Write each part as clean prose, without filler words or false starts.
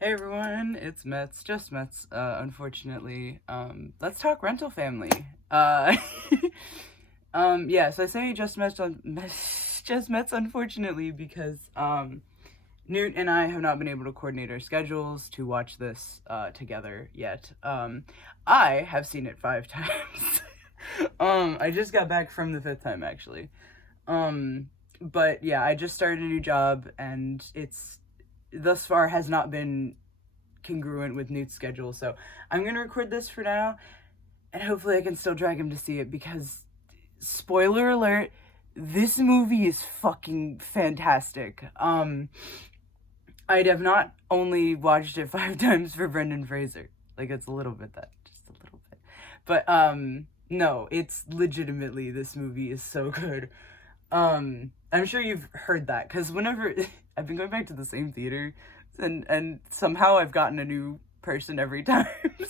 Hey everyone, it's Metz, just Metz, unfortunately. Let's talk rental family. Uh, so I say just Metz, unfortunately, because, Newt and I have not been able to coordinate our schedules to watch this, together yet. I have seen it 5 times. I just got back from the 5th time, actually. But yeah, I just started a new job, and it's thus far has not been congruent with Newt's schedule. So I'm gonna record this for now, and hopefully I can still drag him to see it because, spoiler alert, this movie is fucking fantastic. I'd have not only watched it 5 times for Brendan Fraser. Like, it's a little bit that, just a little bit. But no, it's legitimately, this movie is so good. I'm sure you've heard that because whenever I've been going back to the same theater, and somehow I've gotten a new person every time.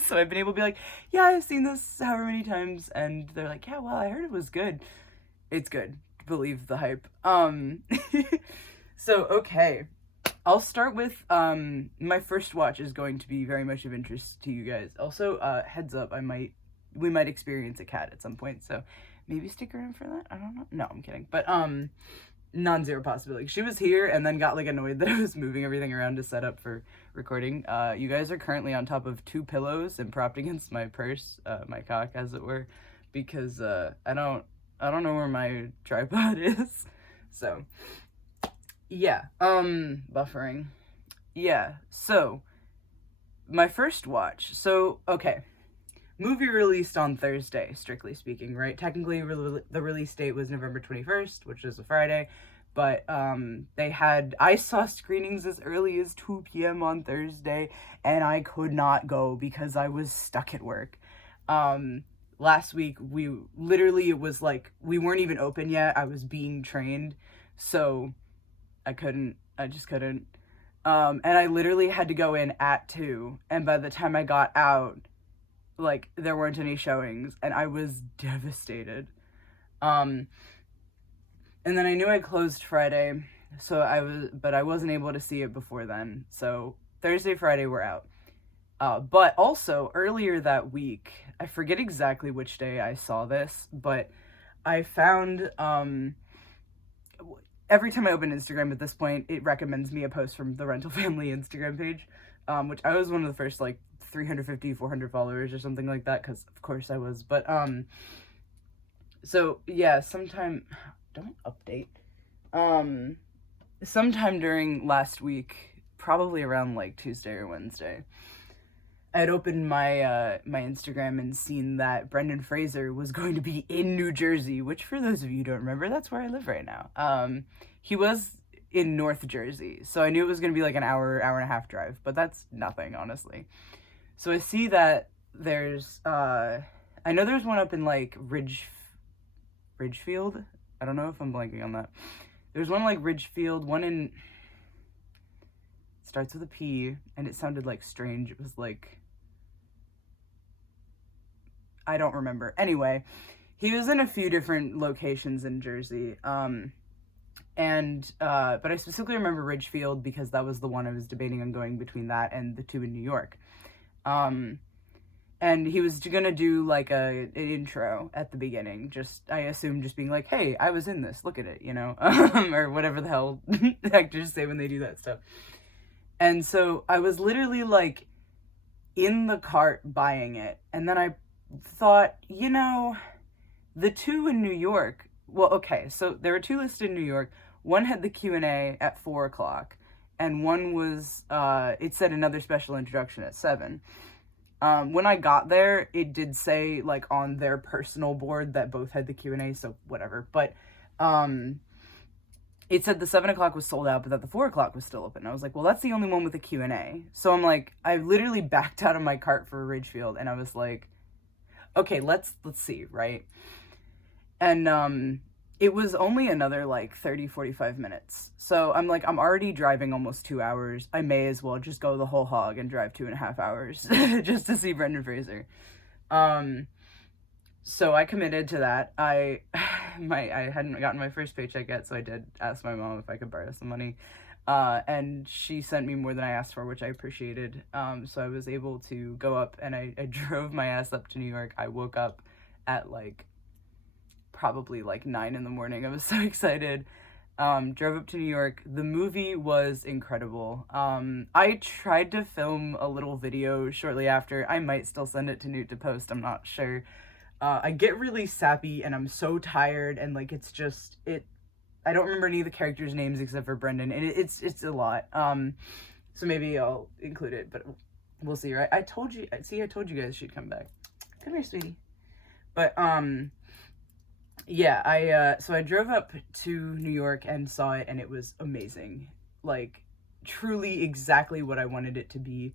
So I've been able to be like, yeah, I've seen this however many times, and they're like, yeah, well, I heard it was good. It's good. Believe the hype. So okay, I'll start with my first watch is going to be very much of interest to you guys. Also, heads up, we might experience a cat at some point, so maybe stick around for that. I don't know. No, I'm kidding. But non-zero possibility. She was here and then got like annoyed that I was moving everything around to set up for recording. You guys are currently on top of 2 pillows and propped against my purse, my cock, as it were, because I don't know where my tripod is. So yeah, buffering. Yeah, so my first watch. So okay, movie released on Thursday, strictly speaking, right? Technically, the release date was November 21st, which is a Friday, but I saw screenings as early as 2 p.m. on Thursday, and I could not go because I was stuck at work. Last week, it was like, we weren't even open yet. I was being trained, so I just couldn't. And I literally had to go in at 2, and by the time I got out, like, there weren't any showings, and I was devastated. And then I knew I closed Friday, but I wasn't able to see it before then. So Thursday, Friday, we're out. But also earlier that week, I forget exactly which day I saw this, but I found, every time I open Instagram at this point, it recommends me a post from the Rental Family Instagram page, which I was one of the first, like, 350, 400 followers or something like that, because of course I was. But so yeah, sometime sometime during last week, probably around like Tuesday or Wednesday, I had opened my my Instagram and seen that Brendan Fraser was going to be in New Jersey, which, for those of you who don't remember, that's where I live right now. He was in North Jersey, so I knew it was going to be like an hour and a half drive, but that's nothing, honestly. So I see that there's, I know there's one up in, like, Ridgefield? I don't know if I'm blanking on that. There's one, like, Ridgefield, one in, starts with a P, and it sounded, like, strange. It was, like, I don't remember. Anyway, he was in a few different locations in Jersey, but I specifically remember Ridgefield because that was the one I was debating on going between that and the 2 in New York. And he was gonna do like an intro at the beginning, I assume just being like, hey, I was in this, look at it, you know, or whatever the hell actors say when they do that stuff. And so I was literally like in the cart buying it, and then I thought, you know, the 2 in New York, well, okay, so there were 2 listed in New York. One had the Q&A at 4 o'clock, and one was, it said another special introduction at 7. When I got there, it did say, like, on their personal board that both had the Q&A, so whatever. But, it said the 7 o'clock was sold out, but that the 4 o'clock was still open. I was like, well, that's the only one with the Q&A. So I'm like, I literally backed out of my cart for Ridgefield, and I was like, okay, let's see, right? And, it was only another, like, 30, 45 minutes. So I'm like, I'm already driving almost 2 hours. I may as well just go the whole hog and drive 2.5 hours just to see Brendan Fraser. So I committed to that. I hadn't gotten my first paycheck yet, so I did ask my mom if I could borrow some money. And she sent me more than I asked for, which I appreciated. So I was able to go up, and I drove my ass up to New York. I woke up at like probably like 9 in the morning. I was so excited. Drove up to New York. The movie was incredible. I tried to film a little video shortly after. I might still send it to Newt to post, I'm not sure. I get really sappy and I'm so tired, and like it's just I don't remember any of the characters' names except for Brendan, and it's a lot. So maybe I'll include it, but we'll see, right? I told you guys she'd come back. Come here, sweetie. But yeah, so I drove up to New York and saw it, and it was amazing. Like, truly exactly what I wanted it to be.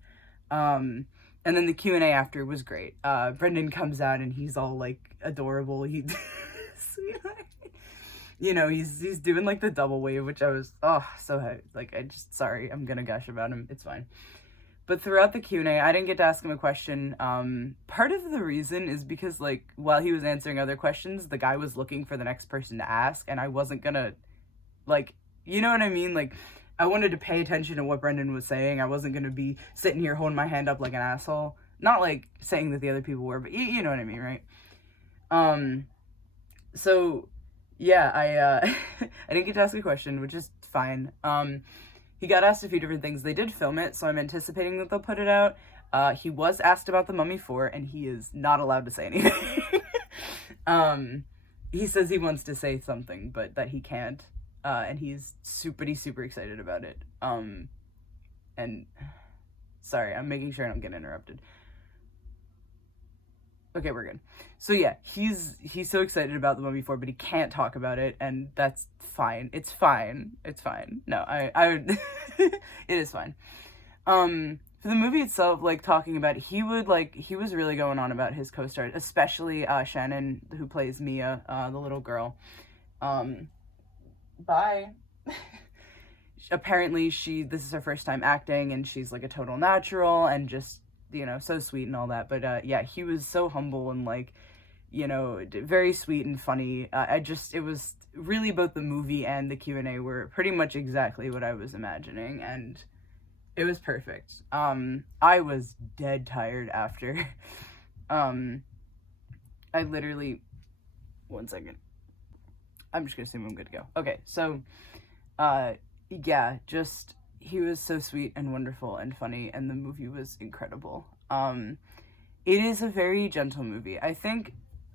And then the Q&A after was great. Brendan comes out and he's all like adorable. He sweetheart. You know, he's doing like the double wave, which I was so like, sorry, I'm gonna gush about him. It's fine. But throughout the Q&A, I didn't get to ask him a question. Part of the reason is because, like, while he was answering other questions, the guy was looking for the next person to ask, and I wasn't gonna, like, you know what I mean? Like, I wanted to pay attention to what Brendan was saying. I wasn't gonna be sitting here holding my hand up like an asshole. Not, like, saying that the other people were, but you know what I mean, right? So, yeah, I didn't get to ask a question, which is fine. He got asked a few different things. They did film it, so I'm anticipating that they'll put it out. He was asked about the Mummy 4, and he is not allowed to say anything. He says he wants to say something, but that he can't. And he's super excited about it. And sorry, I'm making sure I don't get interrupted. Okay, we're good. So yeah, he's so excited about the Mummy 4, but he can't talk about it, and that's fine. It's fine. No, I it is fine. For the movie itself, like, talking about it, he was really going on about his co-stars, especially Shannon, who plays Mia, the little girl. Bye. Apparently this is her first time acting, and she's like a total natural, and just, you know, so sweet and all that. But yeah, he was so humble and, like, you know, very sweet and funny. It was really, both the movie and the Q&A were pretty much exactly what I was imagining, and it was perfect. I was dead tired after. I literally, one second. I'm just gonna assume I'm good to go. Okay, so, yeah, just, he was so sweet and wonderful and funny, and the movie was incredible. It is a very gentle movie. I think,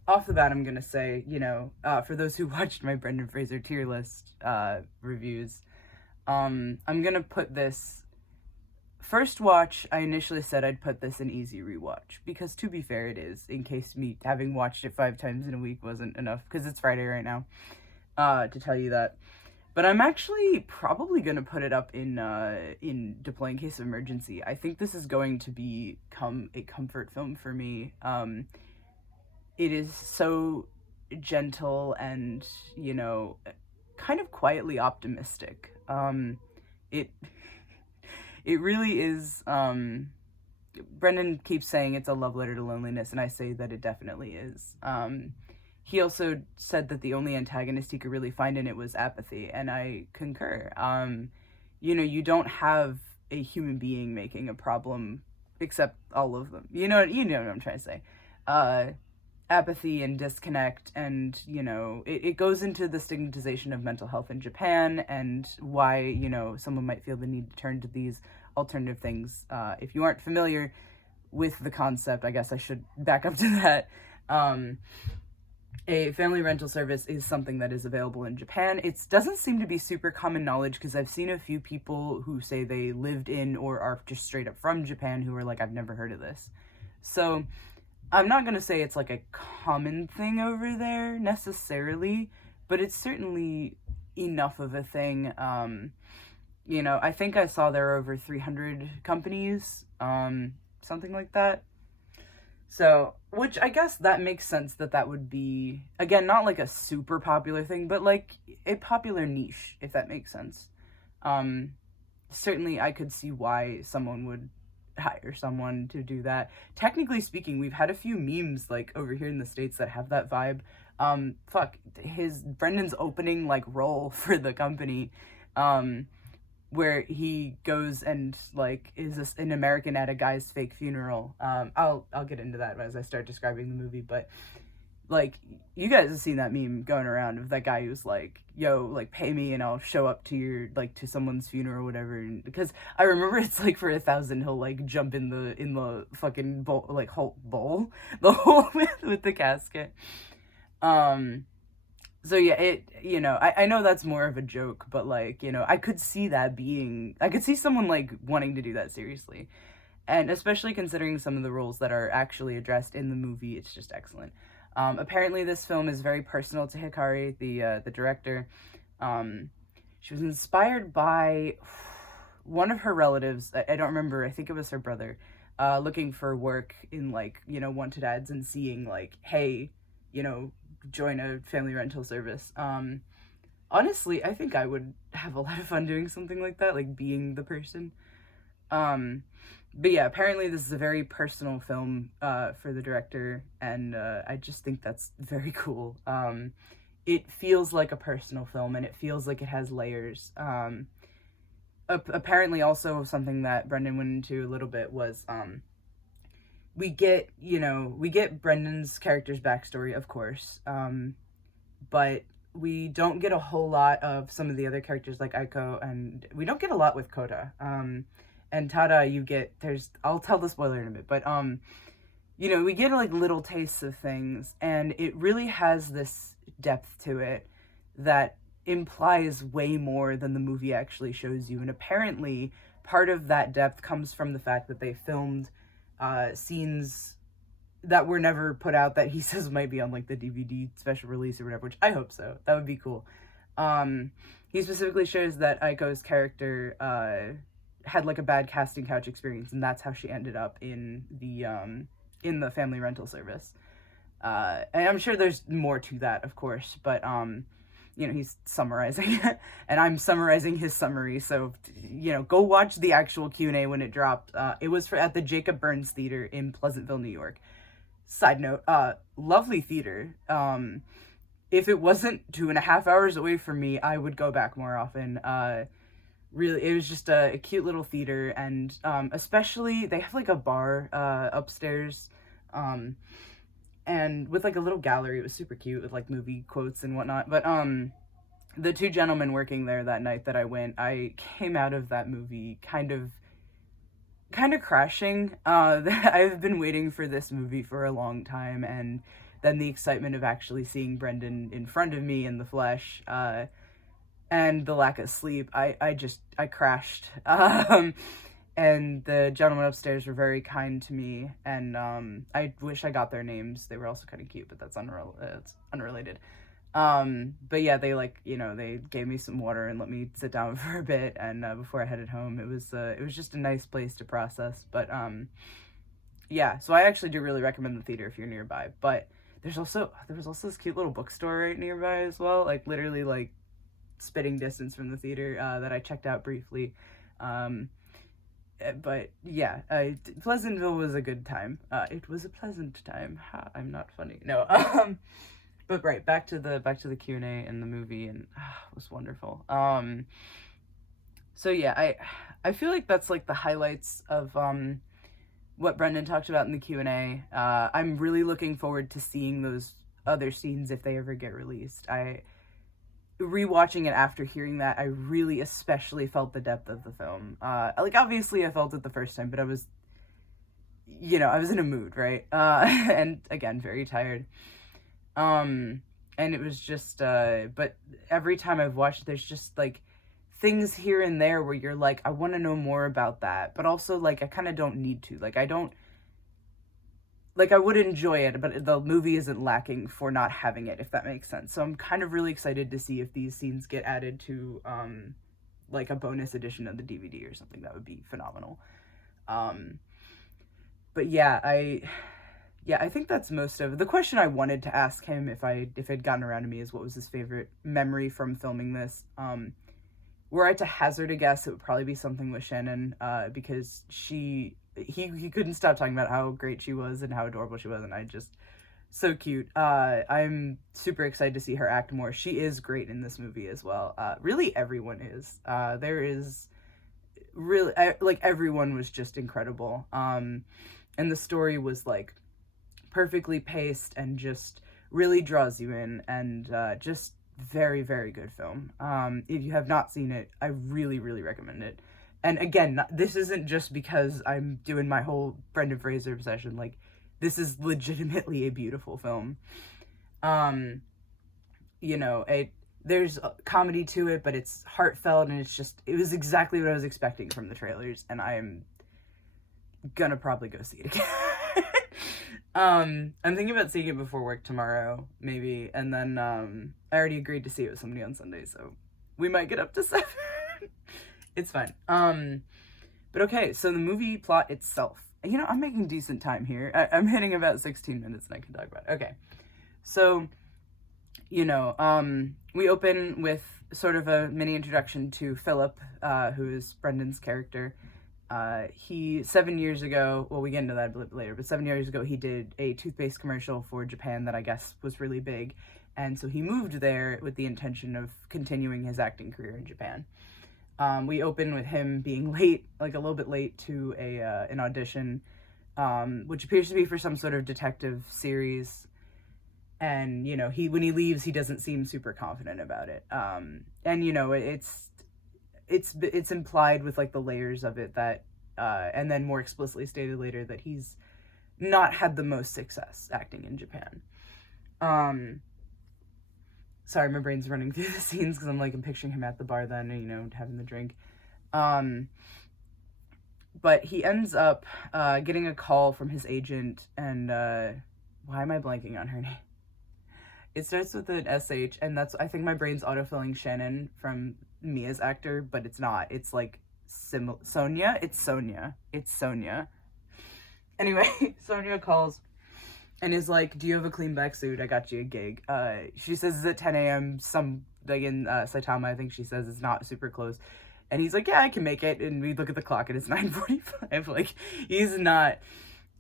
off the bat, I'm gonna say, you know, for those who watched my Brendan Fraser tier list reviews, I'm gonna put this, first watch, I initially said I'd put this in easy rewatch, because to be fair, it is, in case me having watched it 5 times in a week wasn't enough, because it's Friday right now, to tell you that. But I'm actually probably going to put it up in Deploy in Case of Emergency. I think this is going to become a comfort film for me. It is so gentle and, you know, kind of quietly optimistic. It really is. Brendan keeps saying it's a love letter to loneliness, and I say that it definitely is. He also said that the only antagonist he could really find in it was apathy, and I concur. You know, you don't have a human being making a problem, except all of them. You know what I'm trying to say. Apathy and disconnect, and, you know, it goes into the stigmatization of mental health in Japan, and why, you know, someone might feel the need to turn to these alternative things. If you aren't familiar with the concept, I guess I should back up to that. A family rental service is something that is available in Japan. It doesn't seem to be super common knowledge, because I've seen a few people who say they lived in or are just straight up from Japan who are like, I've never heard of this. So I'm not going to say it's like a common thing over there necessarily, but it's certainly enough of a thing. You know, I think I saw there are over 300 companies, something like that. So, which I guess that makes sense that would be, again, not like a super popular thing, but like a popular niche, if that makes sense. Certainly I could see why someone would hire someone to do that. Technically speaking, we've had a few memes like over here in the States that have that vibe. Brendan's opening like role for the company where he goes and like is an American at a guy's fake funeral. I'll get into that as I start describing the movie, but like you guys have seen that meme going around of that guy who's like, yo, like pay me and I'll show up to your like to someone's funeral or whatever. And because I remember it's like for 1,000 he'll like jump in the fucking bowl, like Hulk bowl, the hole with the casket. So yeah, I know that's more of a joke, but like, I could see I could see someone like wanting to do that seriously. And especially considering some of the roles that are actually addressed in the movie, it's just excellent. Apparently this film is very personal to Hikari, the director. She was inspired by one of her relatives, I don't remember, I think it was her brother, looking for work in like, wanted ads and seeing like, hey, join a family rental service. Honestly, I think I would have a lot of fun doing something like that, like being the person. But yeah, apparently this is a very personal film for the director, and I just think that's very cool. It feels like a personal film, and it feels like it has layers. Apparently also something that Brendan went into a little bit was we get Brendan's character's backstory, of course, but we don't get a whole lot of some of the other characters like Aiko, and we don't get a lot with Kota. And Tada, I'll tell the spoiler in a bit, but we get like little tastes of things, and it really has this depth to it that implies way more than the movie actually shows you. And apparently part of that depth comes from the fact that they filmed scenes that were never put out that he says might be on like the DVD special release or whatever, which I hope so. That would be cool. He specifically shows that Aiko's character had like a bad casting couch experience, and that's how she ended up in the family rental service. And I'm sure there's more to that, of course, but he's summarizing it, and I'm summarizing his summary. So, go watch the actual Q&A when it dropped. It was at the Jacob Burns Theater in Pleasantville, New York. Side note, lovely theater. If it wasn't 2.5 hours away from me, I would go back more often. Really, it was just a cute little theater, and especially they have like a bar upstairs, and with like a little gallery. It was super cute with like movie quotes and whatnot. But the two gentlemen working there that night that I went, I came out of that movie kind of crashing. I've been waiting for this movie for a long time, and then the excitement of actually seeing Brendan in front of me in the flesh, and the lack of sleep, I crashed. And the gentlemen upstairs were very kind to me, and I wish I got their names. They were also kind of cute, but that's it's unrelated. But yeah, they they gave me some water and let me sit down for a bit, and before I headed home. It was just a nice place to process. But yeah, so I actually do really recommend the theater if you're nearby. But there was also this cute little bookstore right nearby as well, like literally like spitting distance from the theater, that I checked out briefly. But yeah, Pleasantville was a good time. It was a pleasant time. Ha, I'm not funny. No. But right, back to the Q&A and the movie, and it was wonderful. So yeah, I feel like that's like the highlights of what Brendan talked about in the Q&A. I'm really looking forward to seeing those other scenes if they ever get released. Rewatching it after hearing that, I really especially felt the depth of the film. Like obviously I felt it the first time, but I was in a mood, right? And again, very tired. And it was just, but every time I've watched it, there's just like things here and there where you're like, I want to know more about that, but also like I kind of don't need to. Like I would enjoy it, but the movie isn't lacking for not having it, if that makes sense. So I'm kind of really excited to see if these scenes get added to like a bonus edition of the DVD or something. That would be phenomenal. But yeah, I think that's most of it. The question I wanted to ask him if it'd gotten around to me is what was his favorite memory from filming this. Were I to hazard a guess, it would probably be something with Shannon, because he couldn't stop talking about how great she was and how adorable she was, and so cute. I'm super excited to see her act more. She is great in this movie as well. Really everyone is. There is really, like, everyone was just incredible. And the story was, like, perfectly paced and just really draws you in, and just very, very good film. If you have not seen it, I really, really recommend it. And again, this isn't just because I'm doing my whole Brendan Fraser obsession. Like, this is legitimately a beautiful film. You know, there's a comedy to it, but it's heartfelt, and it was exactly what I was expecting from the trailers, and I'm gonna probably go see it again. I'm thinking about seeing it before work tomorrow, maybe, and then I already agreed to see it with somebody on Sunday, so we might get up to 7. It's fine. But okay, so the movie plot itself. You know, I'm making decent time here. I'm hitting about 16 minutes, and I can talk about it. Okay, so, you know, we open with sort of a mini introduction to Philip, who is Brendan's character. He, 7 years ago, well, we get into that a bit later, but 7 years ago, he did a toothpaste commercial for Japan that I guess was really big. And so he moved there with the intention of continuing his acting career in Japan. We open with him being late, like a little bit late to an audition, which appears to be for some sort of detective series. And, you know, when he leaves, he doesn't seem super confident about it. And, you know, it's implied with, like, the layers of it that, and then more explicitly stated later that he's not had the most success acting in Japan. Sorry, my brain's running through the scenes because I'm picturing him at the bar then, you know, having the drink. But he ends up getting a call from his agent, and why am I blanking on her name? It starts with an SH, and I think my brain's autofilling Shannon from Mia's actor, but it's not. It's like Sonia. It's Sonia. Anyway, Sonia calls and is like, do you have a clean back suit? I got you a gig. She says it's at 10 a.m. In Saitama, I think she says it's not super close. And he's like, yeah, I can make it. And we look at the clock and it's 9:45. Like, he's not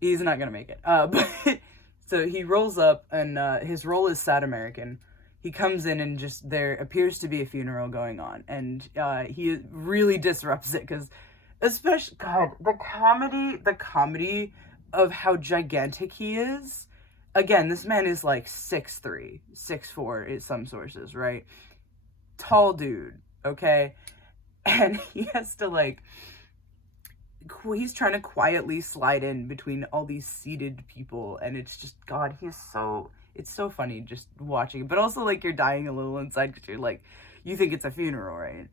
gonna make it. But so he rolls up, and his role is sad American. He comes in, and just there appears to be a funeral going on, and he really disrupts it, because especially, God, the comedy of how gigantic he is. Again, this man is like 6'3", 6'4" is some sources, right? Tall dude, okay? And he has to, he's trying to quietly slide in between all these seated people, and it's just, God, it's so funny just watching it, but also, you're dying a little inside, because you're you think it's a funeral, right?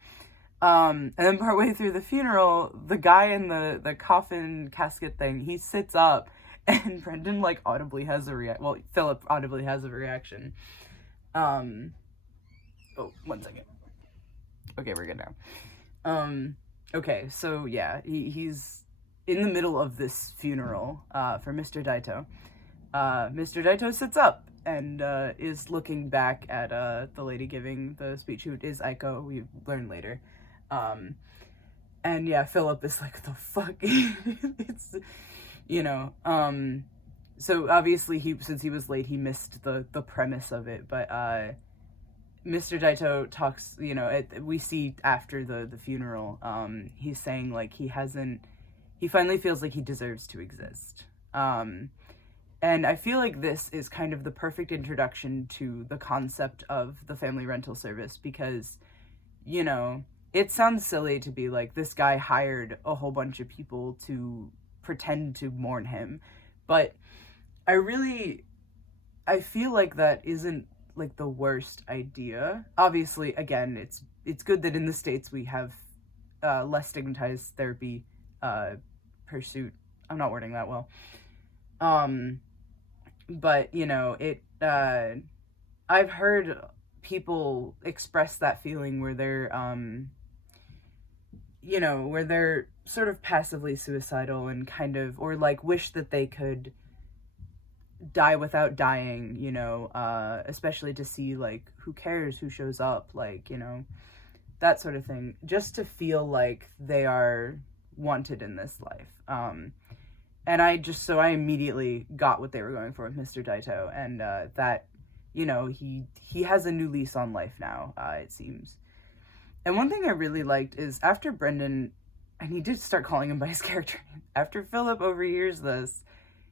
And then partway through the funeral, the guy in the coffin casket thing, he sits up, and Brendan, audibly has a Philip audibly has a reaction. Oh, 1 second. Okay, we're good now. Okay, so yeah, he's in the middle of this funeral, for Mr. Daito. Mr. Daito sits up and is looking back at the lady giving the speech, who is Aiko, we learn later. And yeah, Philip is like, the fuck? It's, you know, so obviously since he was late, he missed the premise of it, but Mr. Daito talks, you know, we see after the funeral, he's saying, he finally feels like he deserves to exist. And I feel like this is kind of the perfect introduction to the concept of the family rental service, because, you know, it sounds silly to be like, this guy hired a whole bunch of people to pretend to mourn him, but I feel like that isn't the worst idea. Obviously, again, it's good that in the States we have less stigmatized therapy pursuit. I'm not wording that well. But, you know, I've heard people express that feeling where they're, you know, where they're sort of passively suicidal and kind of, or wish that they could die without dying, you know, especially to see, who cares, who shows up, you know, that sort of thing, just to feel like they are wanted in this life. And I immediately got what they were going for with Mr. Daito, and that, you know, he has a new lease on life now, it seems. And one thing I really liked is, after Brendan I need to start calling him by his character name. After Philip overhears this,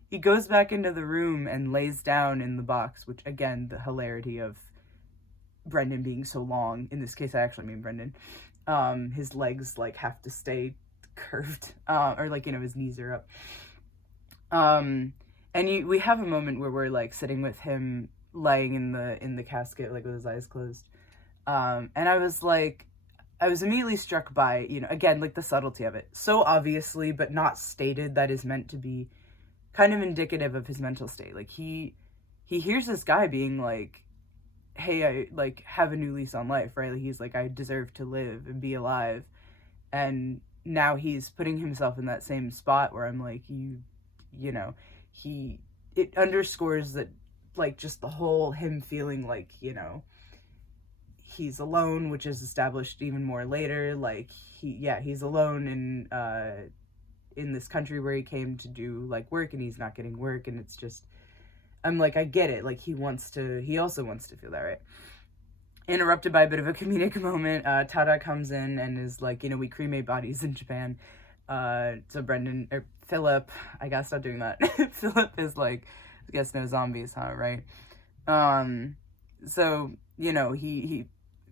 he goes back into the room and lays down in the box, which, again, the hilarity of Brendan being so long. In this case, I actually mean Brendan. His legs, like, have to stay curved, or, like, you know, his knees are up. And we have a moment where we're, like, sitting with him laying in the casket, like, with his eyes closed. And I was immediately struck by, you know, again, like, the subtlety of it. So obviously, but not stated, that is meant to be kind of indicative of his mental state. Like, he hears this guy being like, hey, I, like, have a new lease on life, right? Like, he's like, I deserve to live and be alive. And now he's putting himself in that same spot where I'm like, you know, it underscores that, like, just the whole him feeling like, you know, he's alone, which is established even more later. Like, he's alone in this country where he came to do, like, work, and he's not getting work, and it's just, I'm like, I get it. Like, he also wants to feel that, right? Interrupted by a bit of a comedic moment, Tada comes in and is like, you know, we cremate bodies in Japan. So Philip, I gotta stop doing that. Philip is like, I guess no zombies, huh, right? So, you know,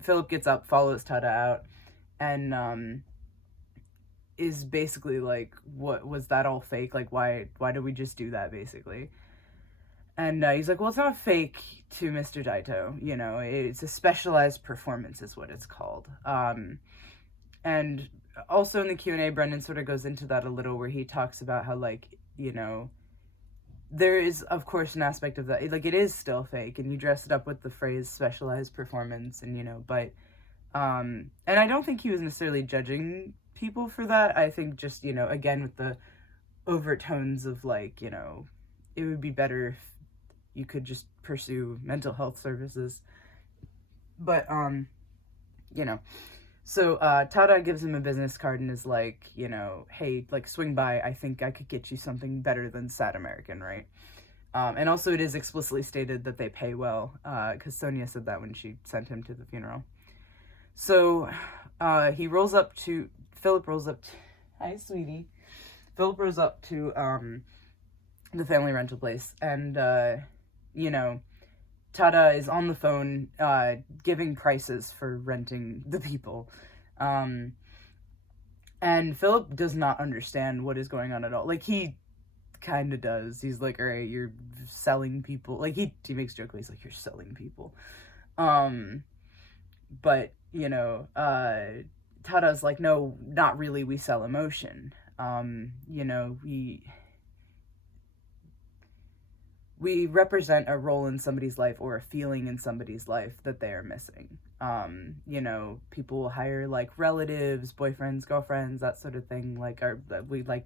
Philip gets up, follows Tada out, and, is basically like, what was that all fake? Like, why did we just do that, basically? And he's like, well, it's not fake to Mr. Daito, you know, it's a specialized performance is what it's called. And also in the Q&A, Brendan sort of goes into that a little, where he talks about how, like, you know, there is, of course, an aspect of that, like, it is still fake, and you dress it up with the phrase specialized performance, and, you know, but, and I don't think he was necessarily judging people for that. I think just, you know, again, with the overtones of, like, you know, it would be better if you could just pursue mental health services. But, you know, so, Tada gives him a business card and is like, you know, hey, like, swing by, I think I could get you something better than Sad American, right? And also it is explicitly stated that they pay well, because Sonia said that when she sent him to the funeral. So, Philip rolls up to, hi, sweetie. Philip rolls up to, the family rental place, and, you know, Tada is on the phone, giving prices for renting the people. And Philip does not understand what is going on at all. Like, he kind of does. He's like, all right, you're selling people. Like, he makes a joke, he's like, you're selling people. But, you know, Tada's like, no, not really, we sell emotion. You know, we represent a role in somebody's life or a feeling in somebody's life that they are missing. You know, people will hire, like, relatives, boyfriends, girlfriends, that sort of thing. Like,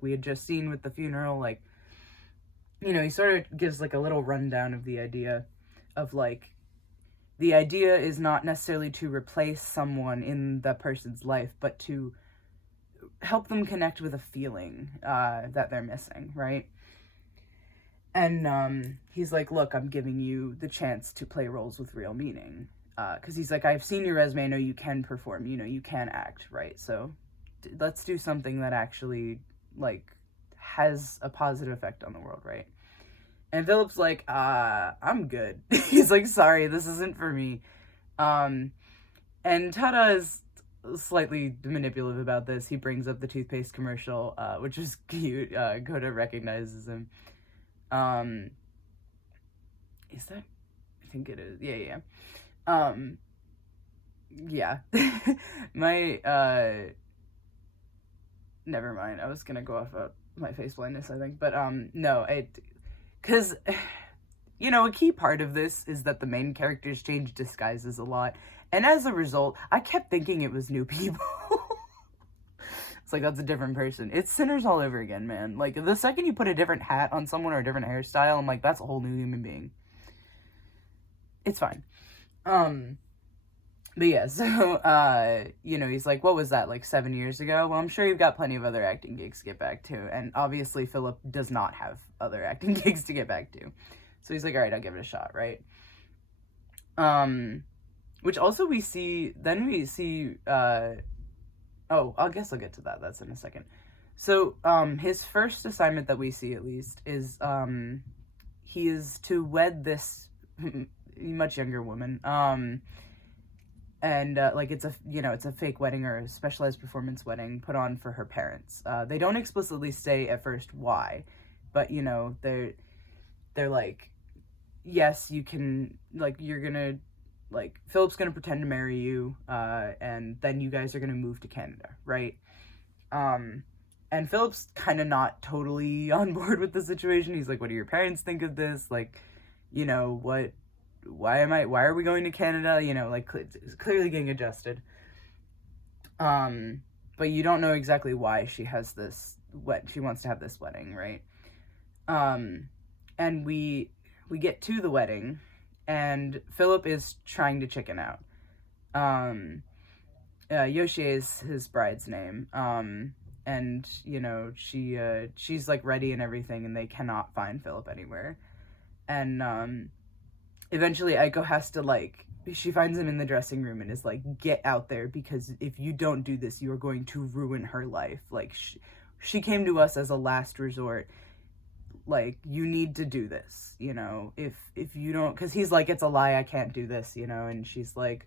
we had just seen with the funeral, like, you know, he sort of gives, like, a little rundown of the idea of, like, the idea is not necessarily to replace someone in that person's life, but to help them connect with a feeling, that they're missing, right? And, he's like, look, I'm giving you the chance to play roles with real meaning. Because he's like, I've seen your resume, I know you can perform, you know, you can act, right? So, let's do something that actually, like, has a positive effect on the world, right? And Philip's like, I'm good. He's like, sorry, this isn't for me. And Tada is slightly manipulative about this. He brings up the toothpaste commercial, which is cute. Kota recognizes him. Is that? I think it is. Yeah. Yeah. Never mind. I was gonna go off of my face blindness, I think. But, no, because, you know, a key part of this is that the main characters change disguises a lot. And as a result, I kept thinking it was new people. It's like, that's a different person. It's Sinners all over again, man. Like, the second you put a different hat on someone or a different hairstyle, I'm like, that's a whole new human being. It's fine. But yeah, so, you know, he's like, what was that, like 7 years ago? Well, I'm sure you've got plenty of other acting gigs to get back to. And obviously, Philip does not have other acting gigs to get back to. So he's like, all right, I'll give it a shot, right? Which also we see Oh, I guess I'll get to that. That's in a second. So, his first assignment that we see, at least, is, he is to wed this much younger woman. And, like, it's a fake wedding or a specialized performance wedding put on for her parents. They don't explicitly say at first why, but, they're like, yes, you can, like, you're gonna, like, Philip's gonna pretend to marry you, and then you guys are gonna move to Canada, right? And Philip's kind of not totally on board with the situation. He's like, what do your parents think of this? Like, why are we going to Canada? Like, clearly getting adjusted. But you don't know exactly why she has she wants to have this wedding, right? And we get to the wedding, and Philip is trying to chicken out. Yoshie is his bride's name. And, she's, like, ready and everything, and they cannot find Philip anywhere. And, eventually Aiko has to, like, she finds him in the dressing room and is like, get out there, because if you don't do this, you are going to ruin her life. Like, she came to us as a last resort. Like, you need to do this, if you don't, because he's like, it's a lie, I can't do this, and she's like,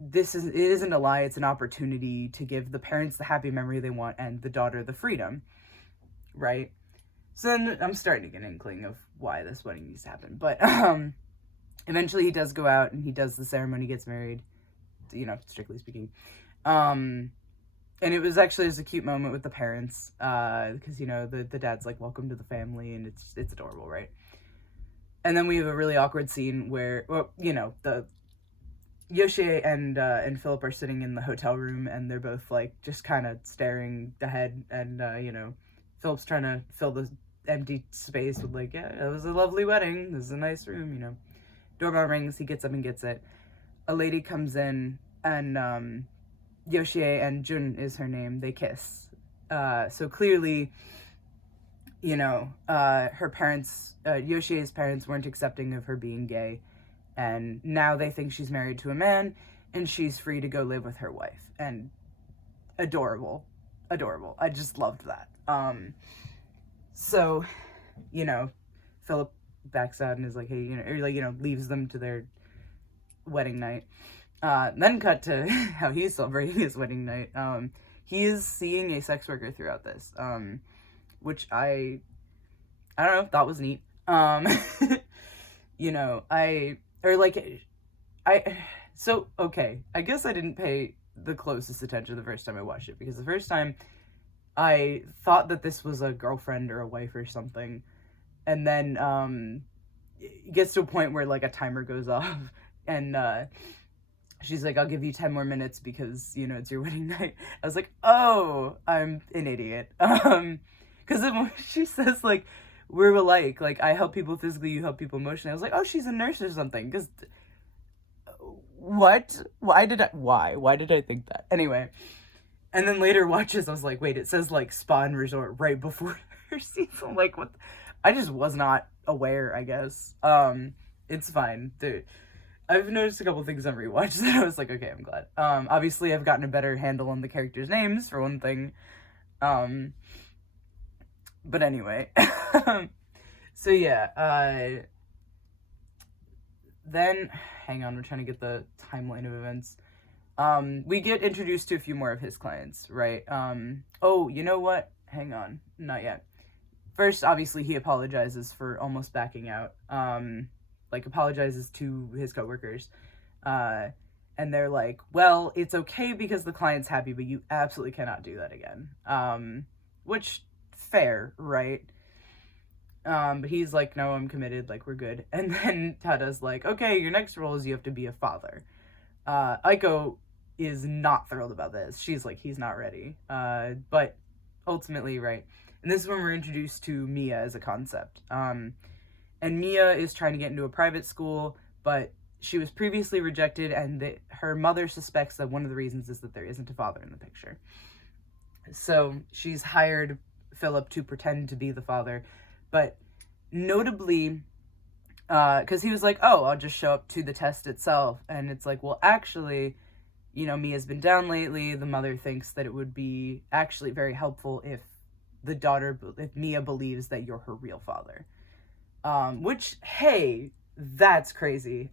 it isn't a lie, it's an opportunity to give the parents the happy memory they want and the daughter the freedom, right? So then I'm starting to get an inkling of why this wedding needs to happen. But eventually he does go out and he does the ceremony, gets married, strictly speaking. And it was actually just a cute moment with the parents, because, the dad's like, welcome to the family, and it's adorable, right? And then we have a really awkward scene where, the Yoshie and Philip are sitting in the hotel room, and they're both, like, just kind of staring ahead, and, Philip's trying to fill the empty space with, like, yeah, it was a lovely wedding, this is a nice room, Doorbell rings, he gets up and gets it. A lady comes in, and, Yoshie, and Jun is her name, they kiss. So clearly, her parents, Yoshie's parents weren't accepting of her being gay, and now they think she's married to a man, and she's free to go live with her wife. And adorable. I just loved that. So, Philip backs out and is like, hey, or leaves them to their wedding night. Then cut to how he's celebrating his wedding night. He is seeing a sex worker throughout this, which I don't know, thought was neat. Okay, I guess I didn't pay the closest attention the first time I watched it, because the first time I thought that this was a girlfriend or a wife or something, and then it gets to a point where, like, a timer goes off, and she's like, I'll give you 10 more minutes because, it's your wedding night. I was like, oh, I'm an idiot. Because she says, like, we're alike, like, I help people physically, you help people emotionally. I was like, oh, she's a nurse or something, because, what? Why did I think that? Anyway, and then later watches, I was like, wait, it says, like, spa and resort right before her scene, so I'm like, what? I just was not aware, I guess. It's fine, dude. I've noticed a couple things on rewatch that I was like, okay, I'm glad. Obviously, I've gotten a better handle on the characters' names, for one thing. But anyway, so yeah, then, hang on, we're trying to get the timeline of events. We get introduced to a few more of his clients, right? Oh, you know what? Hang on, not yet. First, obviously, he apologizes for almost backing out, apologizes to his coworkers, and they're like, well, it's okay because the client's happy, but you absolutely cannot do that again. Which, fair, right? But he's like, no, I'm committed, like, we're good. And then Tada's like, okay, your next role is you have to be a father. Aiko is not thrilled about this. She's like, he's not ready. But ultimately, right. And this is when we're introduced to Mia as a concept. And Mia is trying to get into a private school, but she was previously rejected, and her mother suspects that one of the reasons is that there isn't a father in the picture. So she's hired Philip to pretend to be the father, but notably, because he was like, oh, I'll just show up to the test itself, and it's like, well, actually, you know, Mia's been down lately. The mother thinks that it would be actually very helpful if if Mia believes that you're her real father. Which, hey, that's crazy.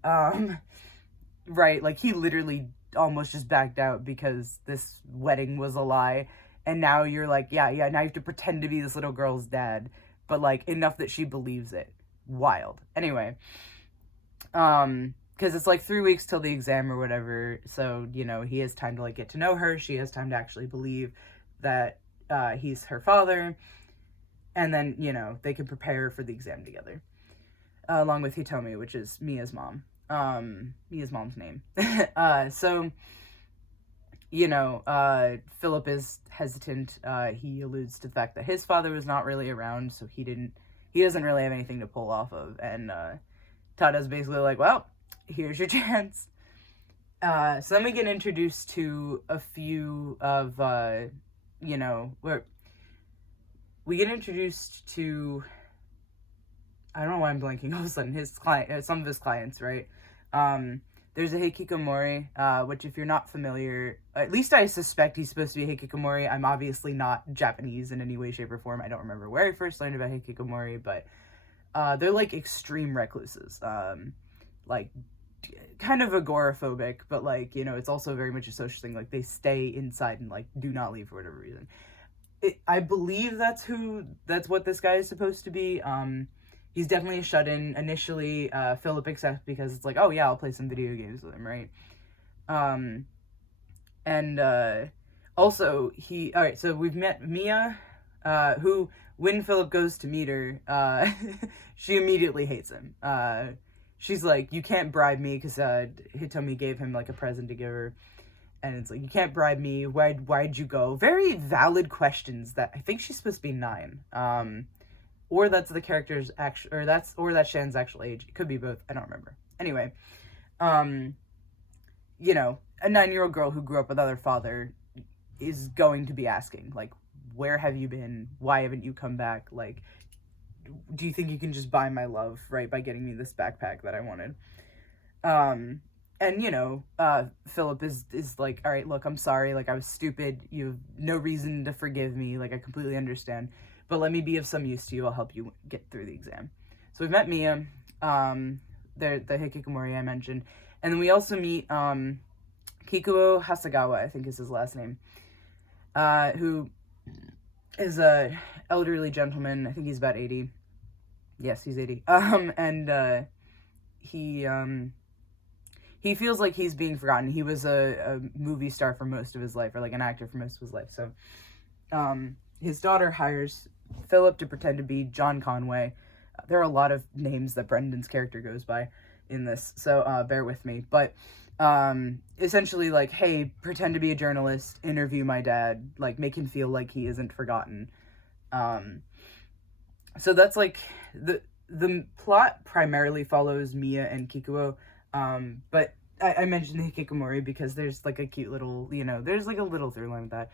Right, like, he literally almost just backed out because this wedding was a lie, and now you're like, yeah, now you have to pretend to be this little girl's dad, but, like, enough that she believes it. Wild. Anyway, because it's, like, 3 weeks till the exam or whatever, so, you know, he has time to, like, get to know her, she has time to actually believe that, he's her father, and then, you know, they can prepare for the exam together. Along with Hitomi, which is Mia's mom. Mia's mom's name. So, you know, Philip is hesitant. He alludes to the fact that his father was not really around, so he doesn't really have anything to pull off of. And, Tada's basically like, well, here's your chance. So then we get introduced to a few of, you know, we get introduced to, I don't know why I'm blanking all of a sudden, some of his clients, right? There's a hikikomori, which if you're not familiar, at least I suspect he's supposed to be a hikikomori. I'm obviously not Japanese in any way, shape, or form. I don't remember where I first learned about hikikomori, but they're like extreme recluses. Like, kind of agoraphobic, but like, you know, it's also very much a social thing. Like, they stay inside and like do not leave for whatever reason. I believe that's what this guy is supposed to be. He's definitely a shut-in. Initially, Philip accepts because it's like, oh yeah, I'll play some video games with him, right? Also, alright, so we've met Mia, who, when Philip goes to meet her, she immediately hates him. She's like, you can't bribe me, because Hitomi gave him, like, a present to give her, and it's like, you can't bribe me, why'd you go? Very valid questions that I think she's supposed to be 9. Or that's the character's actual, or that's Shan's actual age. It could be both. I don't remember. Anyway, you know, a 9-year-old girl who grew up without her father is going to be asking, like, where have you been? Why haven't you come back? Like, do you think you can just buy my love, right, by getting me this backpack that I wanted? And, you know, Philip is like, all right, look, I'm sorry. Like, I was stupid. You have no reason to forgive me. Like, I completely understand. But let me be of some use to you. I'll help you get through the exam. So we've met Mia, the hikikomori I mentioned. And then we also meet Kikuo Hasagawa, I think is his last name, who is a elderly gentleman. I think he's about 80. Yes, he's 80. And he feels like he's being forgotten. He was a movie star for most of his life, or like an actor for most of his life. So his daughter hires Philip to pretend to be John Conway. There are a lot of names that Brendan's character goes by in this, so bear with me. But essentially, like, hey, pretend to be a journalist, interview my dad, like, make him feel like he isn't forgotten. So that's, like, the plot primarily follows Mia and Kikuo, but I mentioned the hikikomori because there's, like, a cute little, you know, there's, like, a little through line with that.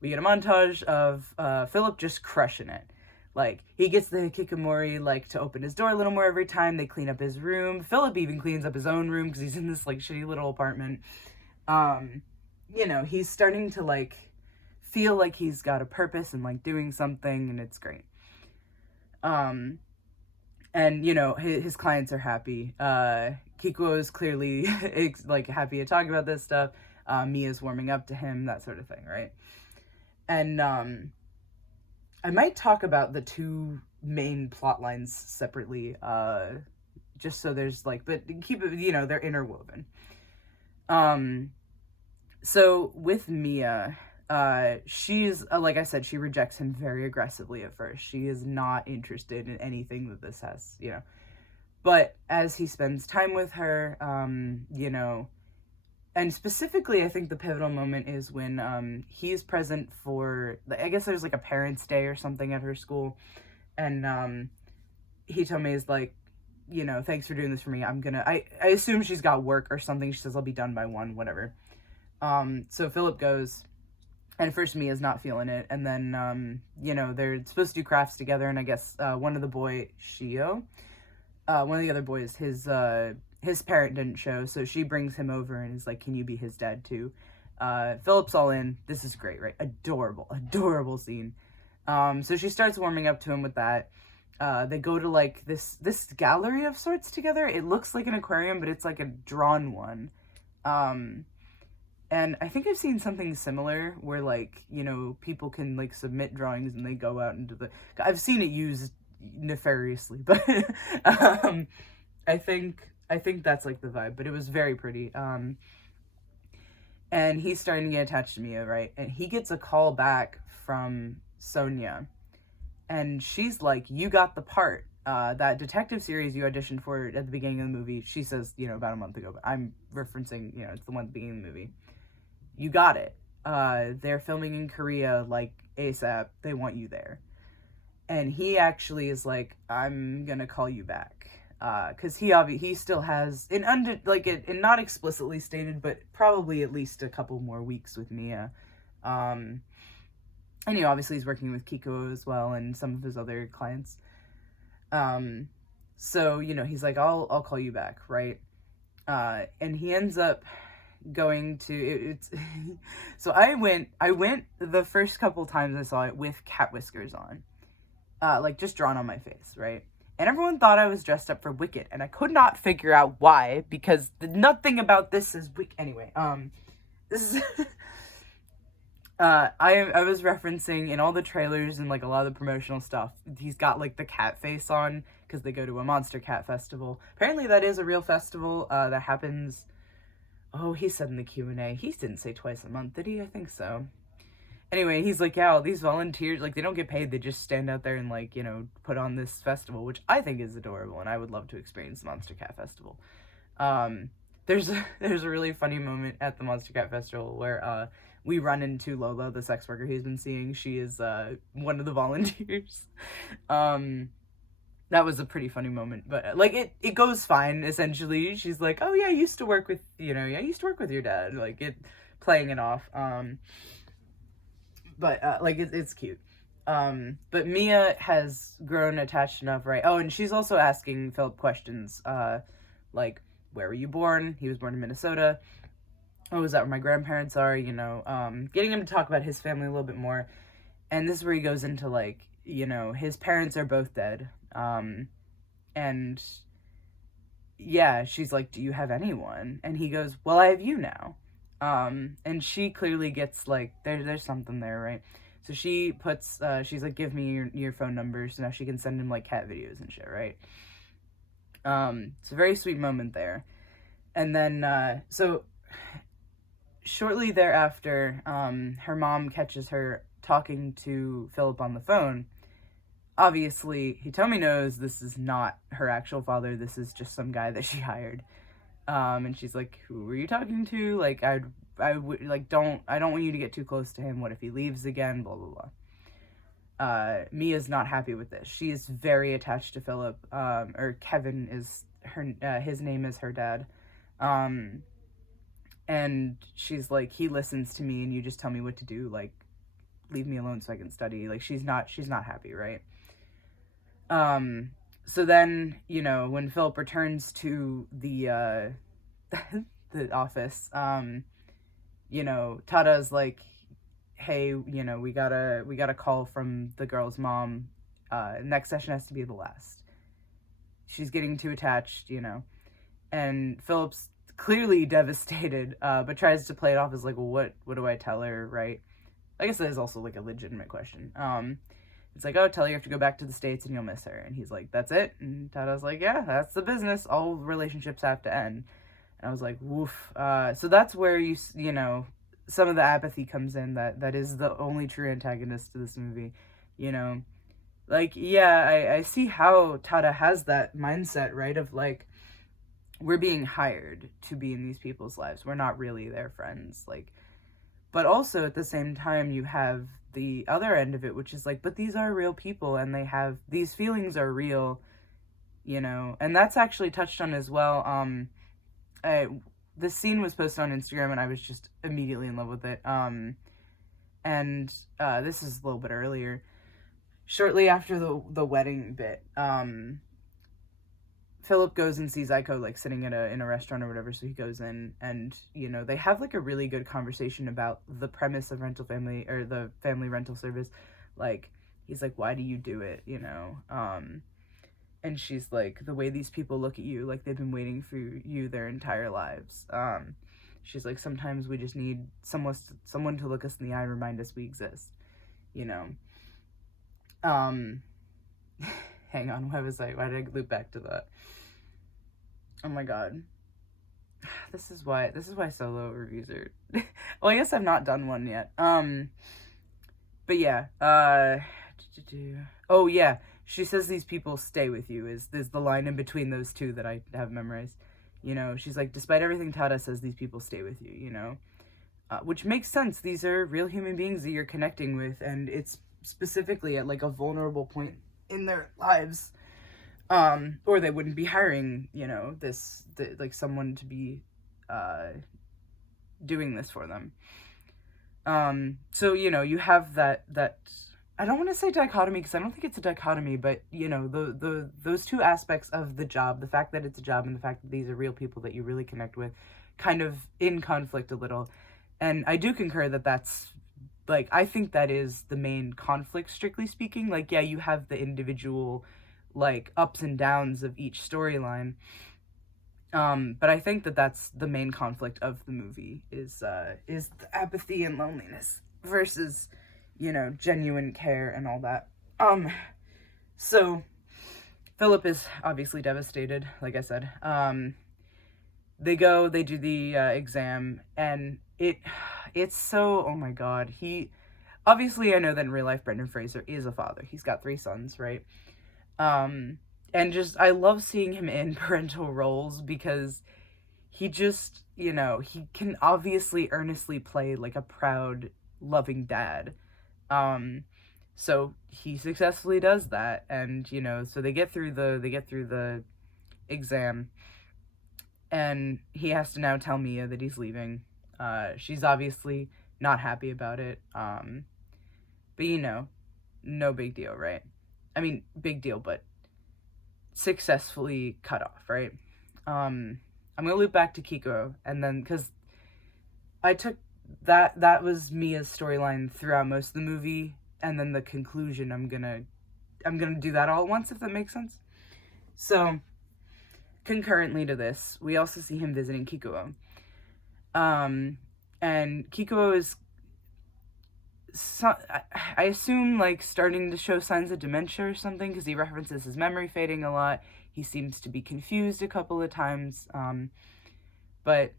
We get a montage of Philip just crushing it. Like, he gets the hikikomori, like, to open his door a little more every time. They clean up his room. Philip even cleans up his own room because he's in this, like, shitty little apartment. You know, he's starting to, like, feel like he's got a purpose and, like, doing something, and it's great. And, you know, his clients are happy. Kikuo is clearly, like, happy to talk about this stuff. Mia's warming up to him, that sort of thing, right? And, I might talk about the 2 main plot lines separately, just so there's, like, but keep it, you know, they're interwoven. So, with Mia, she's, like I said, she rejects him very aggressively at first. She is not interested in anything that this has, you know. But as he spends time with her, you know, and specifically, I think the pivotal moment is when he's present for, I guess there's like a parents' day or something at her school, and Hitomi is like, you know, thanks for doing this for me. I assume she's got work or something. She says, I'll be done by 1, whatever. So Philip goes, and first Mia's not feeling it, and then, you know, they're supposed to do crafts together, and I guess one of the boy, Shio, one of the other boys, his parent didn't show, so she brings him over and is like, can you be his dad too? Philip's all in. This is great, right? Adorable scene. So she starts warming up to him with that. They go to like this gallery of sorts together. It looks like an aquarium, but it's like a drawn one. And I think I've seen something similar where, like, you know, people can, like, submit drawings and they go out into the... I've seen it used nefariously, but I think that's, like, the vibe. But it was very pretty. And he's starting to get attached to Mia, right? And he gets a call back from Sonia. And she's like, you got the part. That detective series you auditioned for at the beginning of the movie, she says, you know, about a month ago. But I'm referencing, you know, it's the one at the beginning of the movie. You got it. They're filming in Korea, like, ASAP. They want you there. And he actually is like, I'm gonna call you back. Because he still has, and not explicitly stated, but probably at least a couple more weeks with Mia. And, you know, obviously he's working with Kiko as well and some of his other clients. So, you know, he's like, I'll call you back, right? And he ends up going to it's so I went the first couple times I saw it with cat whiskers on, like just drawn on my face, right? And everyone thought I was dressed up for Wicked, and I could not figure out why, because nothing about this is Wicked. Anyway, this is I was referencing in all the trailers and like a lot of the promotional stuff, he's got like the cat face on because they go to a monster cat festival. Apparently that is a real festival that happens. Oh, he said in the Q&A. He didn't say twice a month, did he? I think so. Anyway, he's like, yeah, all these volunteers, like, they don't get paid. They just stand out there and, like, you know, put on this festival, which I think is adorable, and I would love to experience the Monster Cat Festival. There's a really funny moment at the Monster Cat Festival where we run into Lola, the sex worker he's been seeing. She is one of the volunteers. That was a pretty funny moment, but like it goes fine, essentially. She's like, oh yeah, I used to work with your dad, like it playing it off. But like it's cute. But Mia has grown attached enough, right? Oh, and she's also asking Philip questions, like, where were you born? He was born in Minnesota. Oh, is that where my grandparents are? You know, getting him to talk about his family a little bit more. And this is where he goes into, like, you know, his parents are both dead. And yeah, she's like, do you have anyone? And he goes, well, I have you now. And she clearly gets like, there's something there, right? So she puts, she's like, give me your phone number so now she can send him like cat videos and shit, right? It's a very sweet moment there. And then, so shortly thereafter, her mom catches her talking to Philip on the phone. Obviously, Hitomi knows this is not her actual father. This is just some guy that she hired. And she's like, who were you talking to? Like, I would, like, I don't want you to get too close to him. What if he leaves again? Blah, blah, blah. Mia's not happy with this. She is very attached to Philip. Or Kevin is his name is her dad. And she's like, he listens to me and you just tell me what to do. Like, leave me alone so I can study. Like, she's not happy, right? So then, you know, when Philip returns to the the office, you know, Tada's like, hey, you know, we got a call from the girl's mom. Next session has to be the last. She's getting too attached, you know. And Philip's clearly devastated, but tries to play it off as like, well, what do I tell her, right? I guess that is also like a legitimate question. It's like, oh, tell her you have to go back to the States and you'll miss her. And he's like, that's it? And Tada's like, yeah, that's the business. All relationships have to end. And I was like, woof. So that's where you know, some of the apathy comes in. That is the only true antagonist to this movie. You know, like, yeah, I see how Tada has that mindset, right? Of like, we're being hired to be in these people's lives. We're not really their friends. Like, but also at the same time, you have the other end of it, which is like, but these are real people and they have, these feelings are real, you know, and that's actually touched on as well. The scene was posted on Instagram and I was just immediately in love with it. And this is a little bit earlier, shortly after the wedding bit, Philip goes and sees Aiko, like, sitting in a restaurant or whatever, so he goes in, and, you know, they have, like, a really good conversation about the premise of rental family, or the family rental service. Like, he's like, why do you do it, you know? And she's like, the way these people look at you, like, they've been waiting for you their entire lives. She's like, sometimes we just need someone to look us in the eye and remind us we exist, you know? Hang on, why did I loop back to that? Oh my god. This is why solo reviews are well, I guess I've not done one yet. But yeah, oh yeah, she says these people stay with you is the line in between those two that I have memorized. You know, she's like, despite everything Tada says, these people stay with you, you know? Which makes sense. These are real human beings that you're connecting with, and it's specifically at, like, a vulnerable point in their lives. Or they wouldn't be hiring, you know, like, someone to be, doing this for them. So, you know, you have that, I don't want to say dichotomy, because I don't think it's a dichotomy, but, you know, those two aspects of the job, the fact that it's a job and the fact that these are real people that you really connect with, kind of in conflict a little. And I do concur that that's, like, I think that is the main conflict, strictly speaking. Like, yeah, you have the individual, like, ups and downs of each storyline. But I think that that's the main conflict of the movie is the apathy and loneliness versus, you know, genuine care and all that. So Philip is obviously devastated, like I said. They do the exam, and it's so, oh my god, obviously, I know that in real life Brendan Fraser is a father. He's got 3 sons, right? And just, I love seeing him in parental roles, because he just, you know, he can obviously earnestly play, like, a proud, loving dad. So he successfully does that, and, you know, so they get through the exam, and he has to now tell Mia that he's leaving. She's obviously not happy about it, but, you know, no big deal, right? I mean, big deal, but successfully cut off, right? I'm gonna loop back to Kiko, and then, because I took that was Mia's storyline throughout most of the movie, and then the conclusion, I'm gonna do that all at once, if that makes sense. So, concurrently to this, we also see him visiting Kikuo. And Kikuo is, I assume, like, starting to show signs of dementia or something, because he references his memory fading a lot. He seems to be confused a couple of times. But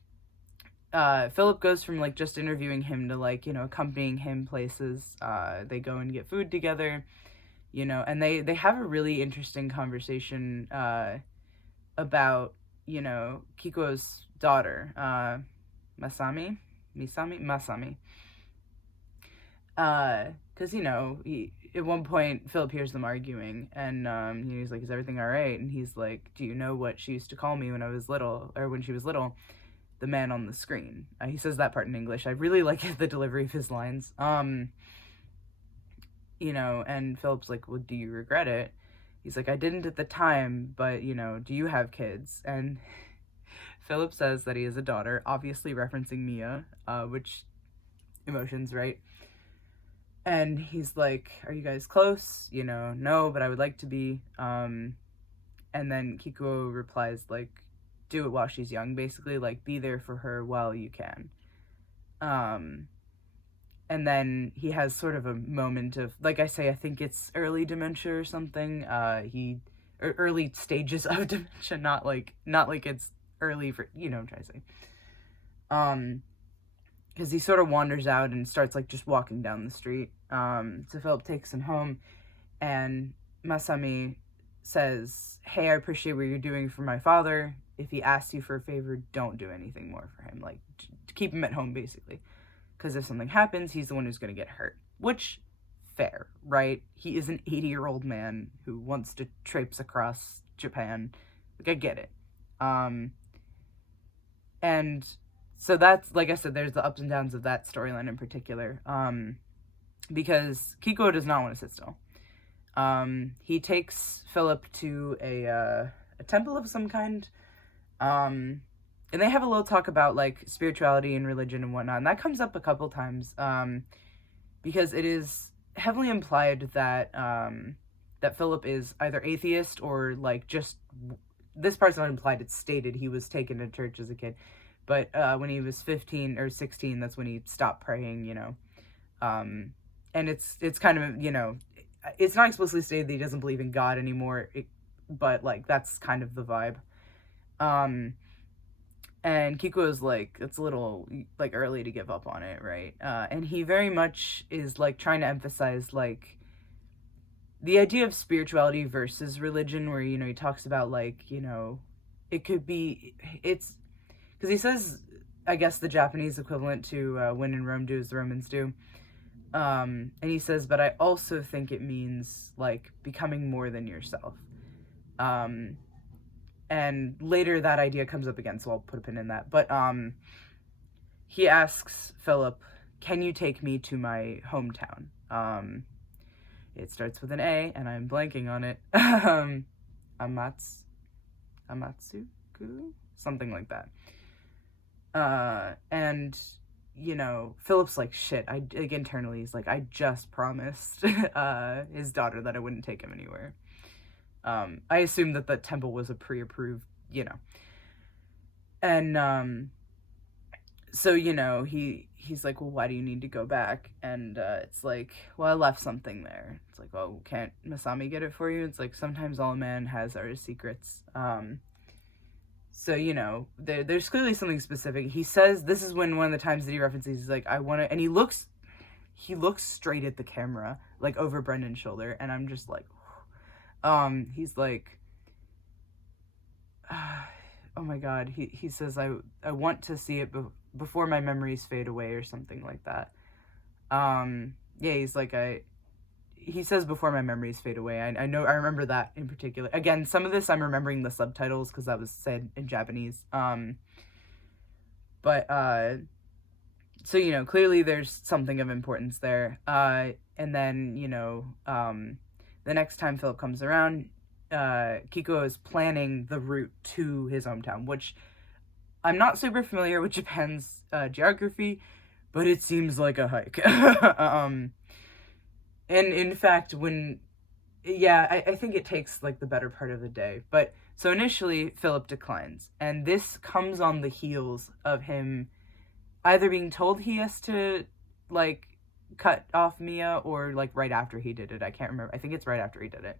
Philip goes from, like, just interviewing him to, like, you know, accompanying him places. They go and get food together, you know, and they have a really interesting conversation about, you know, Kiko's daughter, Masami. Because, you know, at one point, Philip hears them arguing, and he's like, is everything all right? And he's like, do you know what she used to call me when I was little, or when she was little? The man on the screen. He says that part in English. I really like the delivery of his lines. You know, and Philip's like, well, do you regret it? He's like, I didn't at the time, but, you know, do you have kids? And Philip says that he has a daughter, obviously referencing Mia, which, emotions, right? And he's like, are you guys close? You know, no, but I would like to be. And then Kikuo replies, like, do it while she's young, basically, like, be there for her while you can. And then he has sort of a moment of, like I say, I think it's early dementia or something. Early stages of dementia, not like it's early for, you know what I'm trying to say. Because he sort of wanders out and starts, like, just walking down the street. So Philip takes him home, and Masami says, hey, I appreciate what you're doing for my father. If he asks you for a favor, don't do anything more for him. Like, to keep him at home, basically. Because if something happens, he's the one who's going to get hurt. Which, fair, right? He is an 80-year-old man who wants to traipse across Japan. Like, I get it. And so that's, like I said, there's the ups and downs of that storyline in particular. Because Kiko does not want to sit still. He takes Philip to a a temple of some kind. And they have a little talk about, like, spirituality and religion and whatnot, and that comes up a couple times, because it is heavily implied that, that Philip is either atheist or, like, just, this part's not implied, it's stated he was taken to church as a kid, but, when he was 15 or 16, that's when he stopped praying, you know, and it's kind of, you know, it's not explicitly stated that he doesn't believe in God anymore, but, like, that's kind of the vibe. And Kikuo's like, it's a little, like, early to give up on it, right? And he very much is, like, trying to emphasize, like, the idea of spirituality versus religion, where, you know, he talks about, like, you know, it could be, it's, because he says, I guess, the Japanese equivalent to, when in Rome, do as the Romans do. And he says, but I also think it means, like, becoming more than yourself. And later that idea comes up again, so I'll put a pin in that. But he asks Philip, can you take me to my hometown? It starts with an A, and I'm blanking on it. Amatsuku? Something like that. And, you know, Philip's like, shit, like, internally, he's like, I just promised his daughter that I wouldn't take him anywhere. I assume that the temple was a pre-approved, you know. And, so, you know, he's like, well, why do you need to go back? And, it's like, well, I left something there. It's like, well, can't Masami get it for you? It's like, sometimes all a man has are his secrets. So, you know, there's clearly something specific. He says, this is one of the times that he references, he's like, I want to, and he looks straight at the camera, like, over Brendan's shoulder, and I'm just like, he's like, oh my god, he says, I want to see it before my memories fade away, or something like that. Yeah, he's like, he says before my memories fade away. I know, I remember that in particular. Again, some of this I'm remembering the subtitles, because that was said in Japanese. But, so, you know, clearly there's something of importance there. And then, you know, the next time Philip comes around, Kikuo is planning the route to his hometown, which I'm not super familiar with Japan's geography, but it seems like a hike. And in fact, I think it takes, like, the better part of the day. But, so initially, Philip declines. And this comes on the heels of him either being told he has to, like, cut off Mia, or, like, right after he did it. I can't remember. I think it's right after he did it.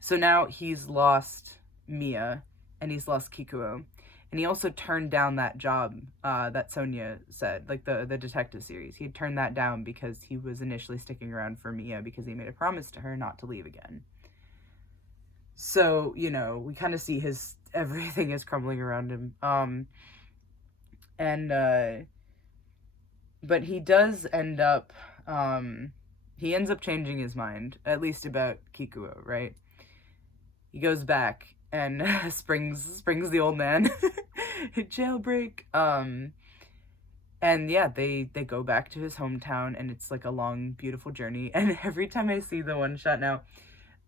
So now he's lost Mia, and he's lost Kikuo. And he also turned down that job, that Sonia said, like, the detective series. He had turned that down because he was initially sticking around for Mia because he made a promise to her not to leave again. So, you know, we kind of see everything is crumbling around him. But he does end up, he ends up changing his mind, at least about Kikuo, right? He goes back and springs the old man. Jailbreak. And yeah, they go back to his hometown, and it's like a long, beautiful journey. And every time I see the one shot now,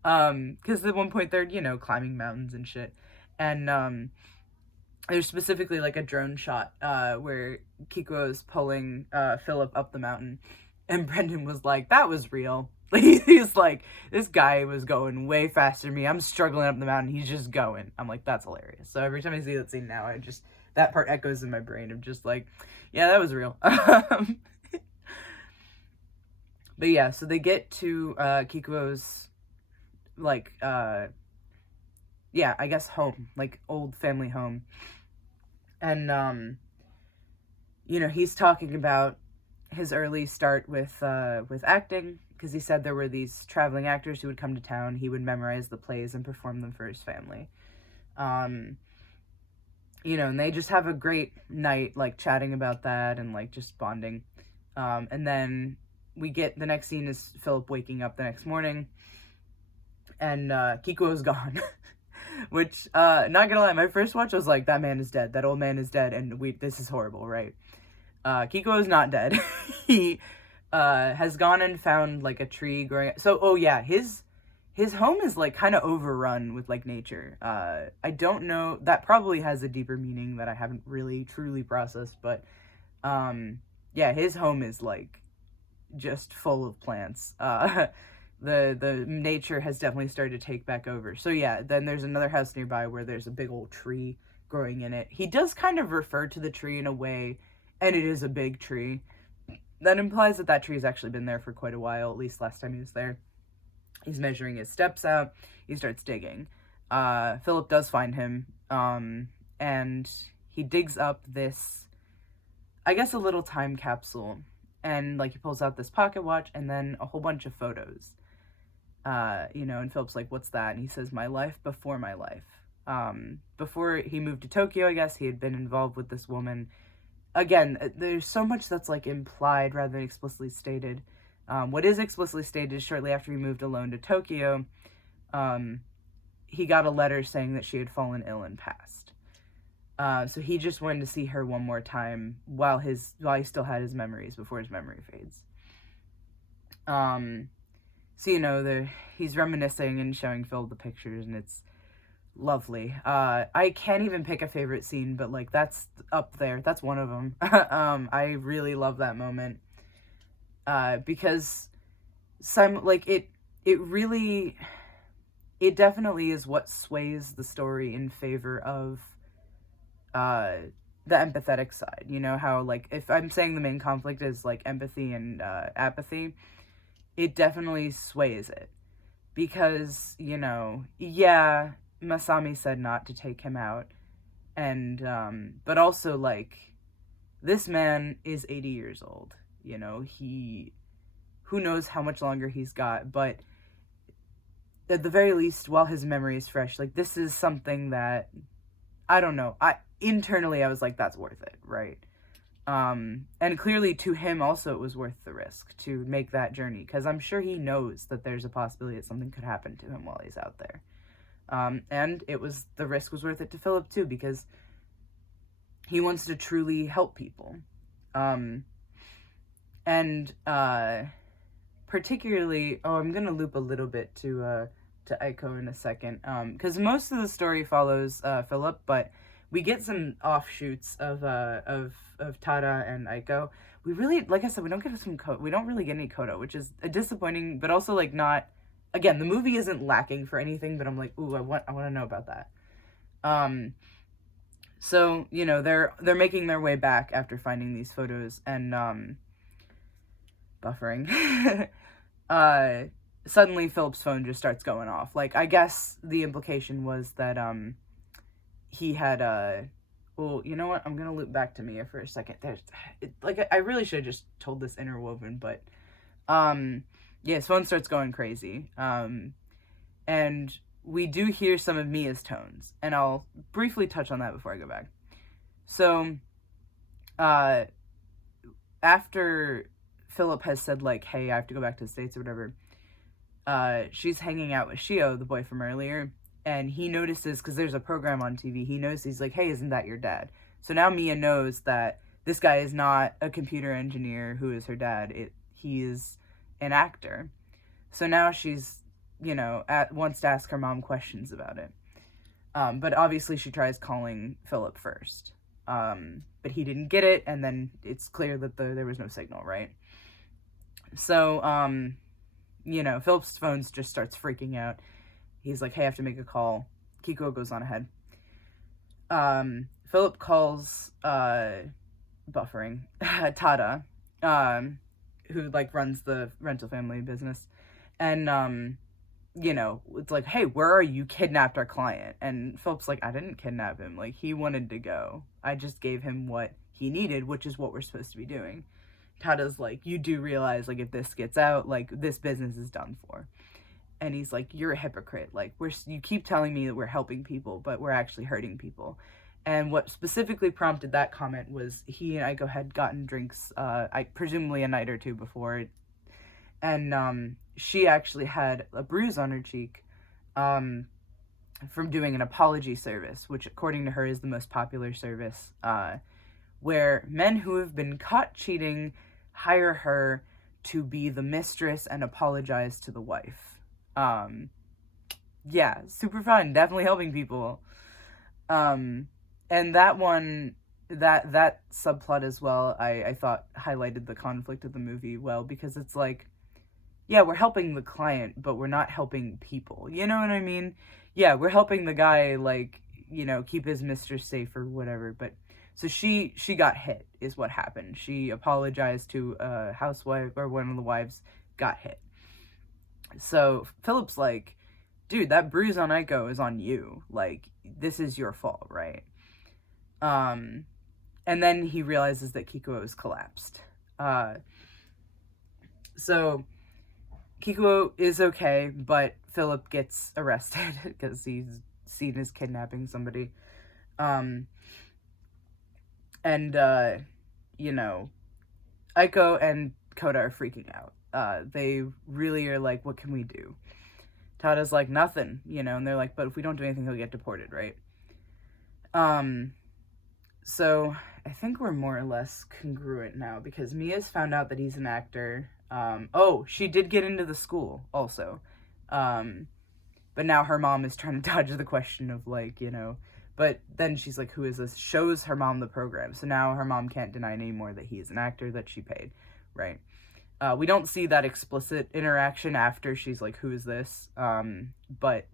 because at one point they're, you know, climbing mountains and shit. And there's specifically like a drone shot where Kikuo is pulling Philip up the mountain, and Brendan was like, that was real. He's like, this guy was going way faster than me. I'm struggling up the mountain. He's just going. I'm like, that's hilarious. So every time I see that scene now, that part echoes in my brain of just like, yeah, that was real. But yeah, so they get to Kikuo's, like, yeah, I guess home, like old family home. And, you know, he's talking about his early start with acting, because he said there were these traveling actors who would come to town. He would memorize the plays and perform them for his family. You know, and they just have a great night, like, chatting about that and, like, just bonding. And then we get, the next scene is Philip waking up the next morning, and Kikuo's gone. Which, not gonna lie, my first watch I was like, that man is dead. That old man is dead, and this is horrible, right? Kikuo is not dead. He has gone and found, like, a tree growing. So, oh yeah, his his home is like kind of overrun with like nature. I don't know, that probably has a deeper meaning that I haven't really truly processed, but yeah, his home is like just full of plants. The nature has definitely started to take back over. So yeah, then there's another house nearby where there's a big old tree growing in it. He does kind of refer to the tree in a way, and it is a big tree. That implies that that tree has actually been there for quite a while, at least last time he was there. He's measuring his steps out. He starts digging. Philip does find him, and he digs up this, I guess, a little time capsule. And, like, he pulls out this pocket watch and then a whole bunch of photos. And Philip's like, what's that? And he says, my life before my life. Before he moved to Tokyo, I guess, he had been involved with this woman. Again, there's so much that's, like, implied rather than explicitly stated. What is explicitly stated is shortly after he moved alone to Tokyo, he got a letter saying that she had fallen ill and passed. So he just wanted to see her one more time while he still had his memories before his memory fades. So, he's reminiscing and showing Phil the pictures, and it's lovely. I can't even pick a favorite scene, but, like, that's up there. That's one of them. I really love that moment. Because it definitely is what sways the story in favor of the empathetic side. You know how, like, if I'm saying the main conflict is like empathy and apathy, it definitely sways it because yeah, Masami said not to take him out, and but also, like, this man is 80 years old. Who knows how much longer he's got, but at the very least, while his memory is fresh, like, this is something that, I don't know, internally I was like, that's worth it, right? And clearly to him also it was worth the risk to make that journey, because I'm sure he knows that there's a possibility that something could happen to him while he's out there. And the risk was worth it to Philip too, because he wants to truly help people. And particularly, I'm gonna loop a little bit to Aiko in a second, because most of the story follows Philip, but we get some offshoots of Tada and Aiko. We really, like I said, we don't really get any Kodo, which is disappointing, but also, like, not. Again, the movie isn't lacking for anything, but I'm like, ooh, I want to know about that. So they're making their way back after finding these photos, and buffering. Suddenly Philip's phone just starts going off. Like, I guess the implication was that he had well, you know what? I'm gonna loop back to Mia for a second. I really should have just told this interwoven, but yeah, his phone starts going crazy. And we do hear some of Mia's tones, and I'll briefly touch on that before I go back. So, after Philip has said, like, hey, I have to go back to the States or whatever, she's hanging out with Shio, the boy from earlier, and he notices, because there's a program on TV, he's like, hey, isn't that your dad? So now Mia knows that this guy is not a computer engineer who is her dad. He is an actor. So now she's, wants to ask her mom questions about it. But obviously she tries calling Philip first. But he didn't get it, and then it's clear that there was no signal, right? So, Philip's phone just starts freaking out. He's like, hey, I have to make a call. Kiko goes on ahead. Philip calls, buffering, Tada, who, like, runs the rental family business. And, it's like, hey, where are you? Kidnapped our client. And Philip's like, I didn't kidnap him. Like, he wanted to go. I just gave him what he needed, which is what we're supposed to be doing. Tada's like, you do realize, like, if this gets out, like, this business is done for. And he's like, you're a hypocrite. Like, you keep telling me that we're helping people, but we're actually hurting people. And what specifically prompted that comment was he and Aiko had gotten drinks, presumably a night or two before. And she actually had a bruise on her cheek from doing an apology service, which according to her is the most popular service, where men who have been caught cheating hire her to be the mistress and apologize to the wife. Yeah, super fun. Definitely helping people. And that one, that subplot as well, I thought highlighted the conflict of the movie well, because it's like, yeah, we're helping the client, but we're not helping people. You know what I mean? Yeah, we're helping the guy, like, keep his mistress safe or whatever. But so she got hit is what happened. She apologized to a housewife, or one of the wives got hit. So Philip's like, dude, that bruise on Aiko is on you. Like, this is your fault, right? And then he realizes that Kikuo has collapsed. So Kikuo is okay, but Philip gets arrested because he's seen as kidnapping somebody. And Aiko and Koda are freaking out. They really are like, what can we do? Tada's like, nothing, and they're like, but if we don't do anything, he'll get deported, right? So I think we're more or less congruent now, because Mia's found out that he's an actor. She did get into the school also. But now her mom is trying to dodge the question of, like, but then she's like, who is this? Shows her mom the program. So now her mom can't deny anymore that he is an actor that she paid, right? We don't see that explicit interaction after she's like, who is this? But,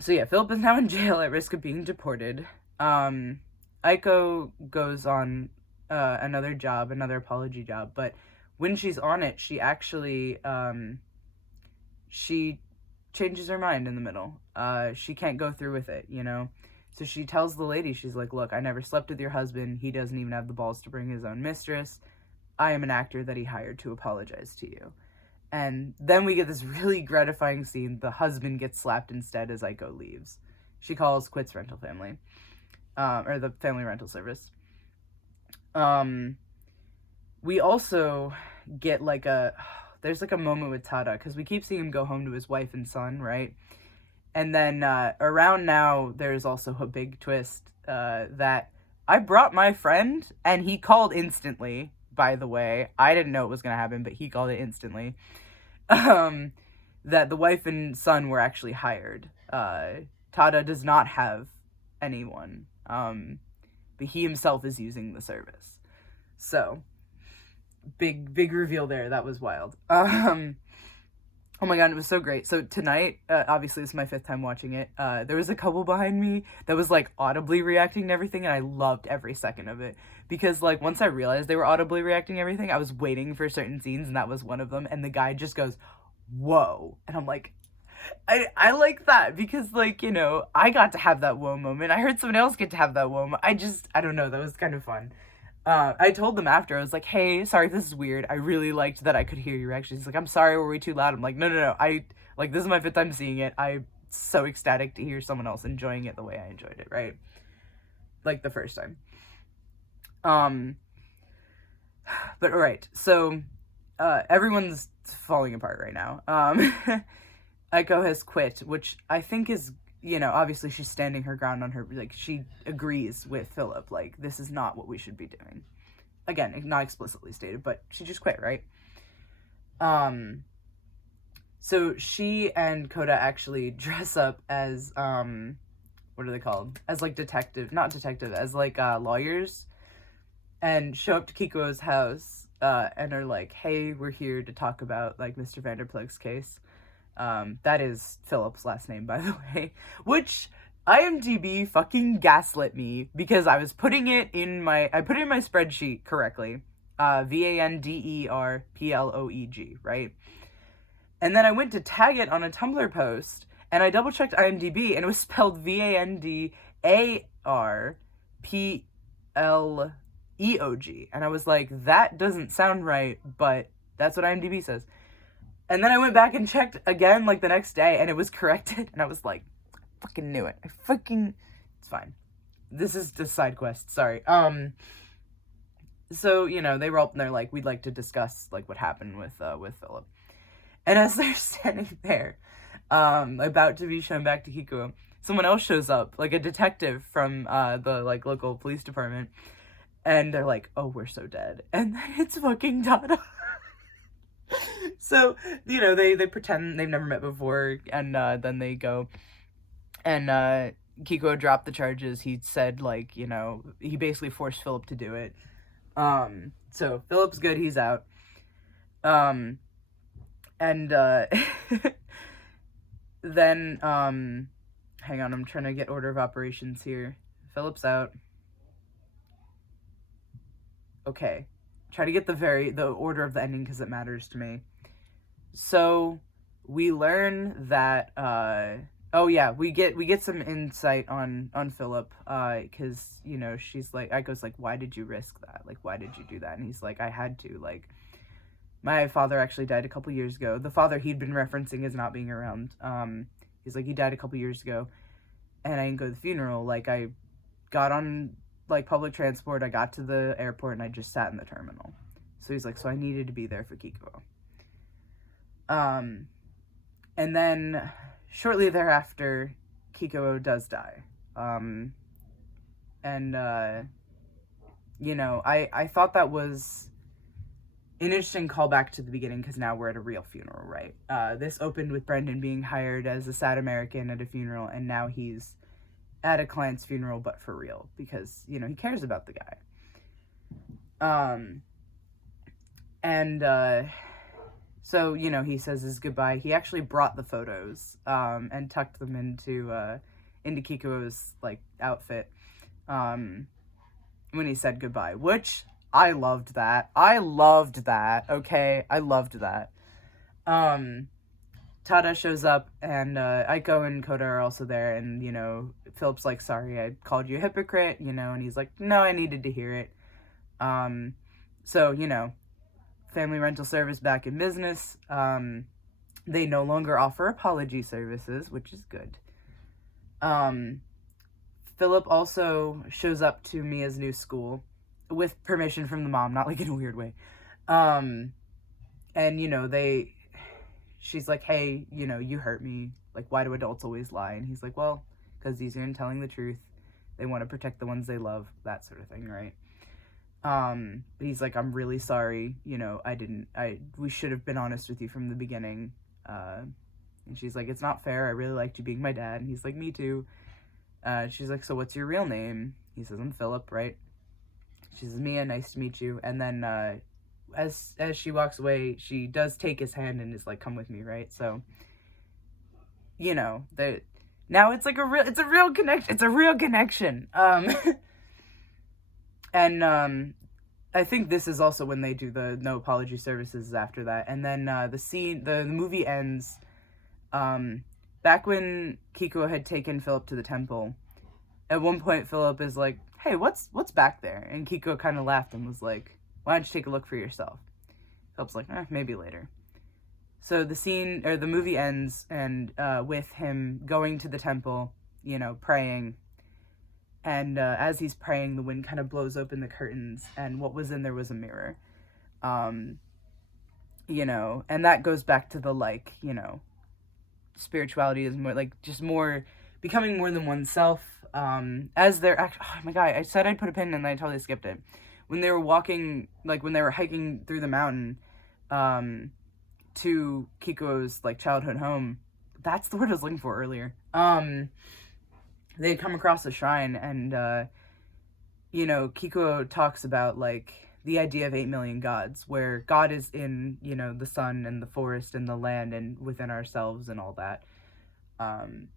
So yeah, Philip is now in jail at risk of being deported. Aiko goes on another apology job, but when she's on it, she actually, she changes her mind in the middle. She can't go through with it, So she tells the lady, she's like, look, I never slept with your husband. He doesn't even have the balls to bring his own mistress. I am an actor that he hired to apologize to you. And then we get this really gratifying scene. The husband gets slapped instead as Aiko leaves. She quits rental family. Or the family rental service. We also get there's a moment with Tada, because we keep seeing him go home to his wife and son, right? And then around now, there's also a big twist that I brought my friend, and he called instantly, by the way. I didn't know it was going to happen, but he called it instantly. That the wife and son were actually hired. Tada does not have anyone, but he himself is using the service. So, big reveal there. That was wild. Oh my god, it was so great. So tonight, obviously this is my 5th time watching it, there was a couple behind me that was, like, audibly reacting to everything, and I loved every second of it. Because, like, once I realized they were audibly reacting to everything, I was waiting for certain scenes, and that was one of them, and the guy just goes, whoa. And I'm like, I like that, because, like, I got to have that whoa moment. I heard someone else get to have that whoa moment. I don't know, that was kind of fun. I told them after, I was like, hey, sorry if this is weird. I really liked that I could hear your reactions. He's like, I'm sorry, were we too loud? I'm like, no. This is my 5th time seeing it. I'm so ecstatic to hear someone else enjoying it the way I enjoyed it, right? Like the first time. But alright, so, everyone's falling apart right now. Aiko has quit, which I think is, obviously she's standing her ground on her, like, she agrees with Philip, like, this is not what we should be doing. Again, not explicitly stated, but she just quit, right? So she and Koda actually dress up as, what are they called? As, like, as, like, lawyers, and show up to Kikuo's house, and are like, hey, we're here to talk about, like, Mr. Vanderplug's case. That is Philip's last name, by the way, which IMDb fucking gaslit me, because I was putting it in my spreadsheet correctly, Vanderploeg, right? And then I went to tag it on a Tumblr post, and I double checked IMDb, and it was spelled Vandarpleog, and I was like, that doesn't sound right, but that's what IMDb says. And then I went back and checked again, like, the next day, and it was corrected, and I was like, I fucking knew it. It's fine. This is just side quest, sorry. So, they were up and they're like, we'd like to discuss, like, what happened with Philip. And as they're standing there, about to be shown back to Kikuo, someone else shows up, like a detective from, the, like, local police department, and they're like, oh, we're so dead. And then it's fucking Tada. So, you know, they pretend they've never met before, and then they go, and Kiko dropped the charges. He said, like, you know, he basically forced Philip to do it. So Philip's good, he's out. And then, hang on, I'm trying to get order of operations here. Philip's out. Okay. Try to get the order of the ending because it matters to me. So we learn that we get some insight on Philip, because, you know, she's like, Aiko's like, why did you risk that? Like, why did you do that? And he's like, I had to. Like, my father actually died a couple years ago. The father he'd been referencing as not being around. He's like, he died a couple years ago, and I didn't go to the funeral. Like, I got on, like, public transport, I got to the airport, and I just sat in the terminal. So he's like, so I needed to be there for Kiko. And then shortly thereafter, Kiko does die. You know, I thought that was an interesting callback to the beginning, because now we're at a real funeral, right? This opened with Brendan being hired as a sad American at a funeral, and now he's at a client's funeral, but for real, because, you know, he cares about the guy. So, you know, he says his goodbye. He actually brought the photos, and tucked them into Kiko's, like, outfit, when he said goodbye, which I loved that. Okay? I loved that. Tada shows up, and Aiko and Koda are also there, and, you know, Philip's like, sorry, I called you a hypocrite, you know, and he's like, no, I needed to hear it. So, you know, family rental service back in business. They no longer offer apology services, which is good. Philip also shows up to Mia's new school with permission from the mom, not like in a weird way. And, you know, she's like, hey, you know, you hurt me. Like, why do adults always lie? And he's like, well, because these are telling the truth. They want to protect the ones they love, that sort of thing, right? But he's like, I'm really sorry, you know, we should have been honest with you from the beginning. And she's like, it's not fair, I really liked you being my dad. And he's like, me too. She's like, so what's your real name? He says, I'm Philip, right? She says, Mia, nice to meet you. And then, as she walks away, she does take his hand and is like, come with me, right? So, you know, now it's like it's a real connection. And I think this is also when they do the no apology services after that. And then the movie ends back when Kiko had taken Philip to the temple. At one point, Philip is like, hey, what's back there? And Kiko kind of laughed and was like, why don't you take a look for yourself? Philip's like, maybe later. So the movie ends, and with him going to the temple, you know, praying. And as he's praying, the wind kind of blows open the curtains, and what was in there was a mirror. You know, and that goes back to the, like, you know, spirituality is more, like, just more, becoming more than oneself. As they're oh my god, I said I'd put a pin and I totally skipped it. When they were walking, like, when they were hiking through the mountain, to Kiko's, like, childhood home, that's the word I was looking for earlier. They had come across a shrine, and, you know, Kiko talks about, like, the idea of 8 million gods, where God is in, you know, the sun and the forest and the land and within ourselves and all that.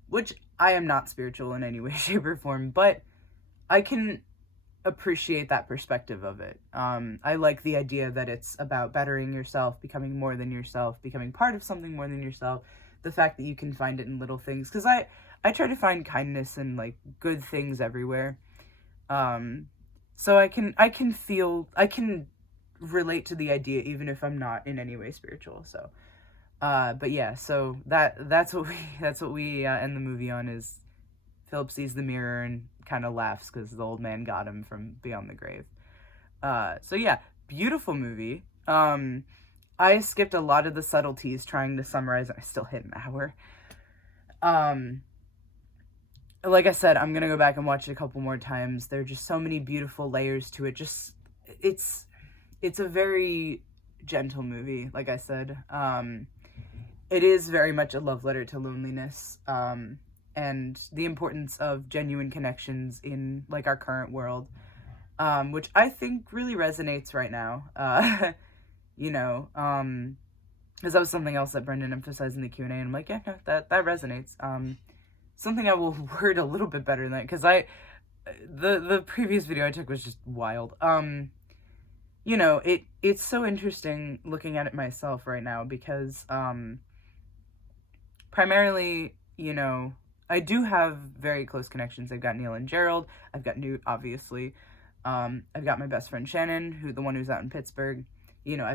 Which I am not spiritual in any way, shape, or form, but I can appreciate that perspective of it. I like the idea that it's about bettering yourself, becoming more than yourself, becoming part of something more than yourself. The fact that you can find it in little things, because I try to find kindness and, like, good things everywhere. So I can relate to the idea even if I'm not in any way spiritual. So, but yeah, so that's what we end the movie on, is Philip sees the mirror and kind of laughs because the old man got him from beyond the grave. So yeah, beautiful movie. I skipped a lot of the subtleties trying to summarize, and I still hit an hour. Like I said, I'm gonna go back and watch it a couple more times. There are just so many beautiful layers to it. It's a very gentle movie, like I said. It is very much a love letter to loneliness, and the importance of genuine connections in, like, our current world, which I think really resonates right now. You know, because that was something else that Brendan emphasized in the Q&A, and I'm like, yeah, no, that resonates. Something I will word a little bit better than that, because the previous video I took was just wild. You know, it's so interesting looking at it myself right now, because, primarily, you know, I do have very close connections. I've got Neil and Gerald. I've got Newt, obviously. I've got my best friend Shannon, the one who's out in Pittsburgh. You know,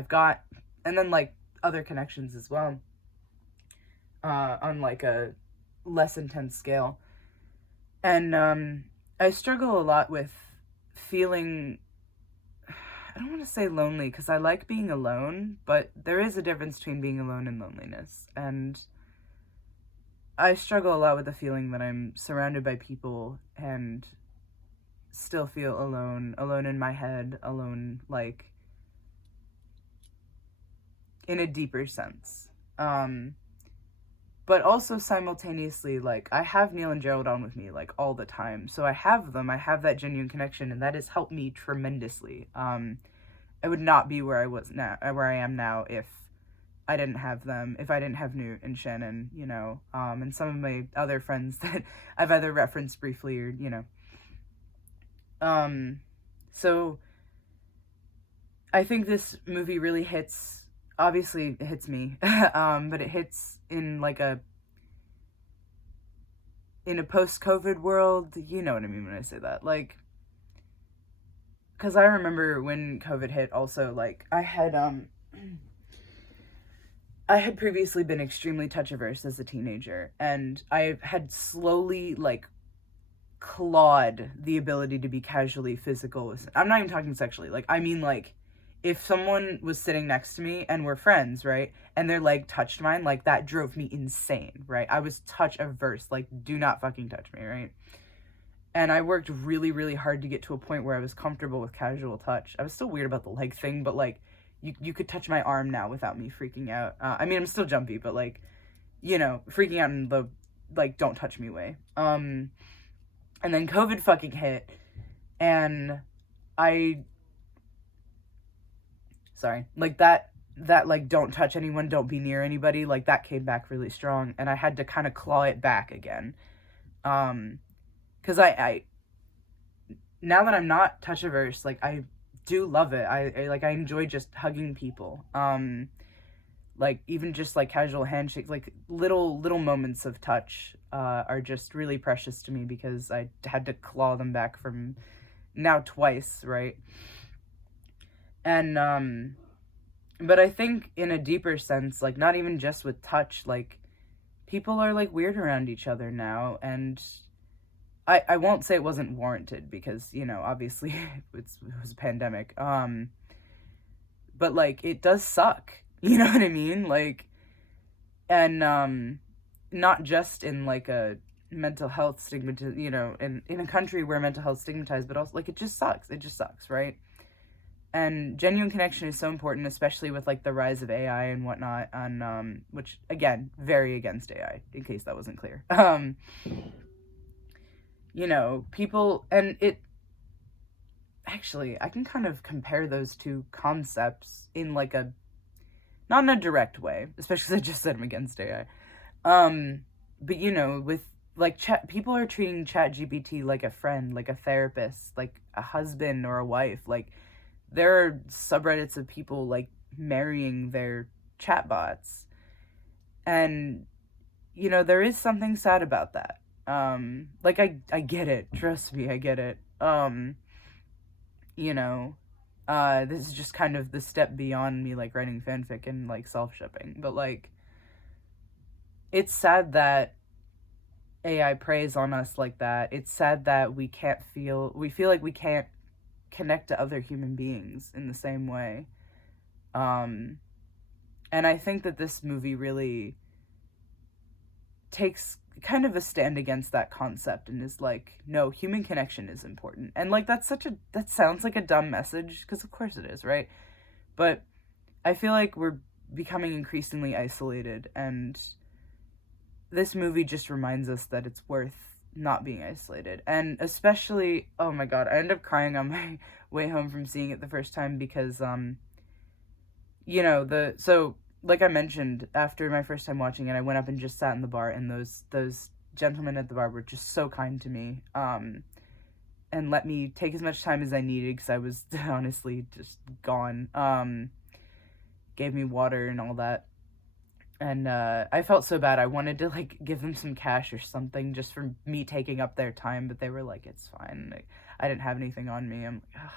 and then, like, other connections as well, on, like, a less intense scale. And, I struggle a lot with feeling, I don't want to say lonely, because I like being alone, but there is a difference between being alone and loneliness. And I struggle a lot with the feeling that I'm surrounded by people and still feel alone in my head, alone, like, in a deeper sense. But also simultaneously, like, I have Neil and Gerald on with me, like, all the time. So I have that genuine connection, and that has helped me tremendously. I would not be where I am now, if I didn't have them, if I didn't have Newt and Shannon, you know, and some of my other friends that I've either referenced briefly or, you know. So I think this movie really hits, obviously it hits me, but it hits in, like, in a post-COVID world. You know what I mean when I say that, like, because I remember when COVID hit also, like, I had previously been extremely touch-averse as a teenager, and I had slowly, like, clawed the ability to be casually physical with, I'm not even talking sexually, like, I mean, like, if someone was sitting next to me and we're friends, right, and their leg touched mine, like, that drove me insane, right? I was touch-averse, like, do not fucking touch me, right? And I worked really, really hard to get to a point where I was comfortable with casual touch. I was still weird about the leg thing, but, like, you could touch my arm now without me freaking out. I mean, I'm still jumpy, but, like, you know, freaking out in the, like, don't touch me way. And then COVID fucking hit, and like, that, like, don't touch anyone, don't be near anybody, like, that came back really strong, and I had to kind of claw it back again. Because I now that I'm not touch averse, like, I do love it. I enjoy just hugging people. Like, even just, like, casual handshakes, like, little moments of touch, are just really precious to me, because I had to claw them back from now twice, right? And, but I think in a deeper sense, like, not even just with touch, like, people are, like, weird around each other now, and I won't say it wasn't warranted, because, you know, obviously it was a pandemic, but, like, it does suck, you know what I mean? Like, and, not just in, like, a mental health stigmatized, you know, in a country where mental health is stigmatized, but also, like, it just sucks, right? And genuine connection is so important, especially with, like, the rise of AI and whatnot, and, which, again, very against AI, in case that wasn't clear. You know, people, and actually, I can kind of compare those two concepts in, like, not in a direct way, especially because I just said I'm against AI. But, you know, with, like, people are treating ChatGPT like a friend, like a therapist, like a husband or a wife. Like, there are subreddits of people, like, marrying their chatbots. And, you know, there is something sad about that. Like, I get it. Trust me, I get it. You know, this is just kind of the step beyond me, like, writing fanfic and, like, self-shipping. But, like, it's sad that AI preys on us like that. It's sad that we feel like we can't connect to other human beings in the same way. And I think that this movie really takes kind of a stand against that concept and is like, no, human connection is important. And, like, that sounds like a dumb message, because of course it is, right? But I feel like we're becoming increasingly isolated, and this movie just reminds us that it's worth not being isolated. And especially, oh my god, I ended up crying on my way home from seeing it the first time because, you know, so, like I mentioned, after my first time watching it, I went up and just sat in the bar, and those gentlemen at the bar were just so kind to me, and let me take as much time as I needed, because I was honestly just gone, gave me water and all that. And I felt so bad. I wanted to like give them some cash or something just for me taking up their time, but they were like, "It's fine." Like, I didn't have anything on me. I'm like, ugh.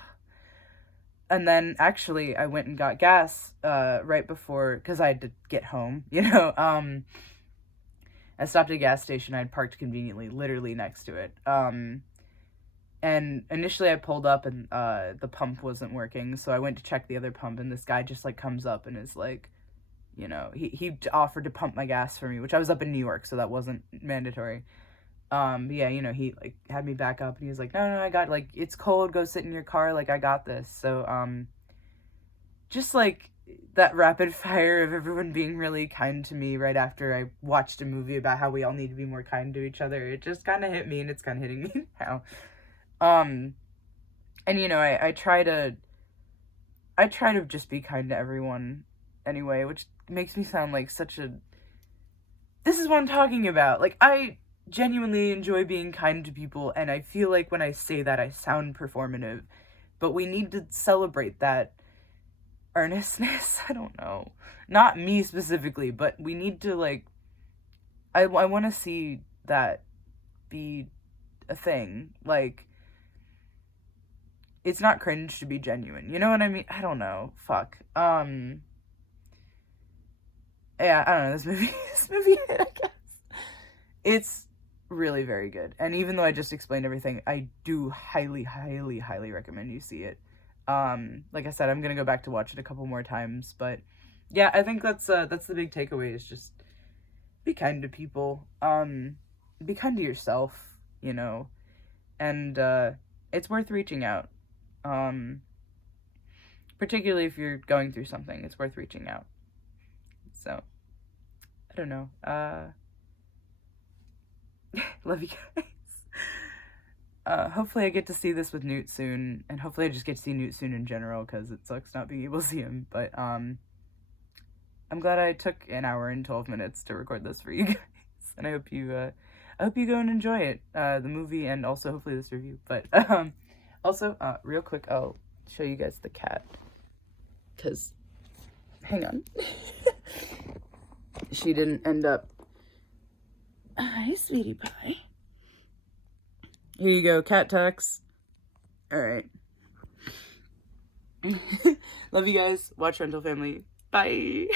And then actually, I went and got gas right before, because I had to get home. You know, I stopped at a gas station. I had parked conveniently, literally next to it. And initially, I pulled up and the pump wasn't working, so I went to check the other pump, and this guy just like comes up and is like, you know, he offered to pump my gas for me, which I was up in New York, so that wasn't mandatory. But yeah, you know, he like had me back up, and he was like, no, I got, like, it's cold, go sit in your car, like, I got this. So, just like that rapid fire of everyone being really kind to me right after I watched a movie about how we all need to be more kind to each other, it just kind of hit me, and it's kind of hitting me now. And you know, I try to just be kind to everyone anyway, which makes me sound like such a, this is what I'm talking about. Like, I genuinely enjoy being kind to people, and I feel like when I say that, I sound performative, but we need to celebrate that earnestness. I don't know. Not me specifically, but we need to, like, I want to see that be a thing. Like, it's not cringe to be genuine. You know what I mean? I don't know. Fuck. Yeah, I don't know, this movie, I guess. It's really very good. And even though I just explained everything, I do highly, highly, highly recommend you see it. Like I said, I'm gonna go back to watch it a couple more times, but yeah, I think that's the big takeaway, is just be kind to people. Be kind to yourself, you know, and, it's worth reaching out. Particularly if you're going through something, it's worth reaching out. So, I don't know. Love you guys. Hopefully I get to see this with Newt soon, and hopefully I just get to see Newt soon in general, because it sucks not being able to see him, but, I'm glad I took an hour and 12 minutes to record this for you guys, and I hope you go and enjoy it, the movie, and also hopefully this review, but, also, real quick, I'll show you guys the cat, because, hang on. She didn't end up. Hi, sweetie pie. Here you go, cat tucks. Alright. Love you guys. Watch Rental Family. Bye.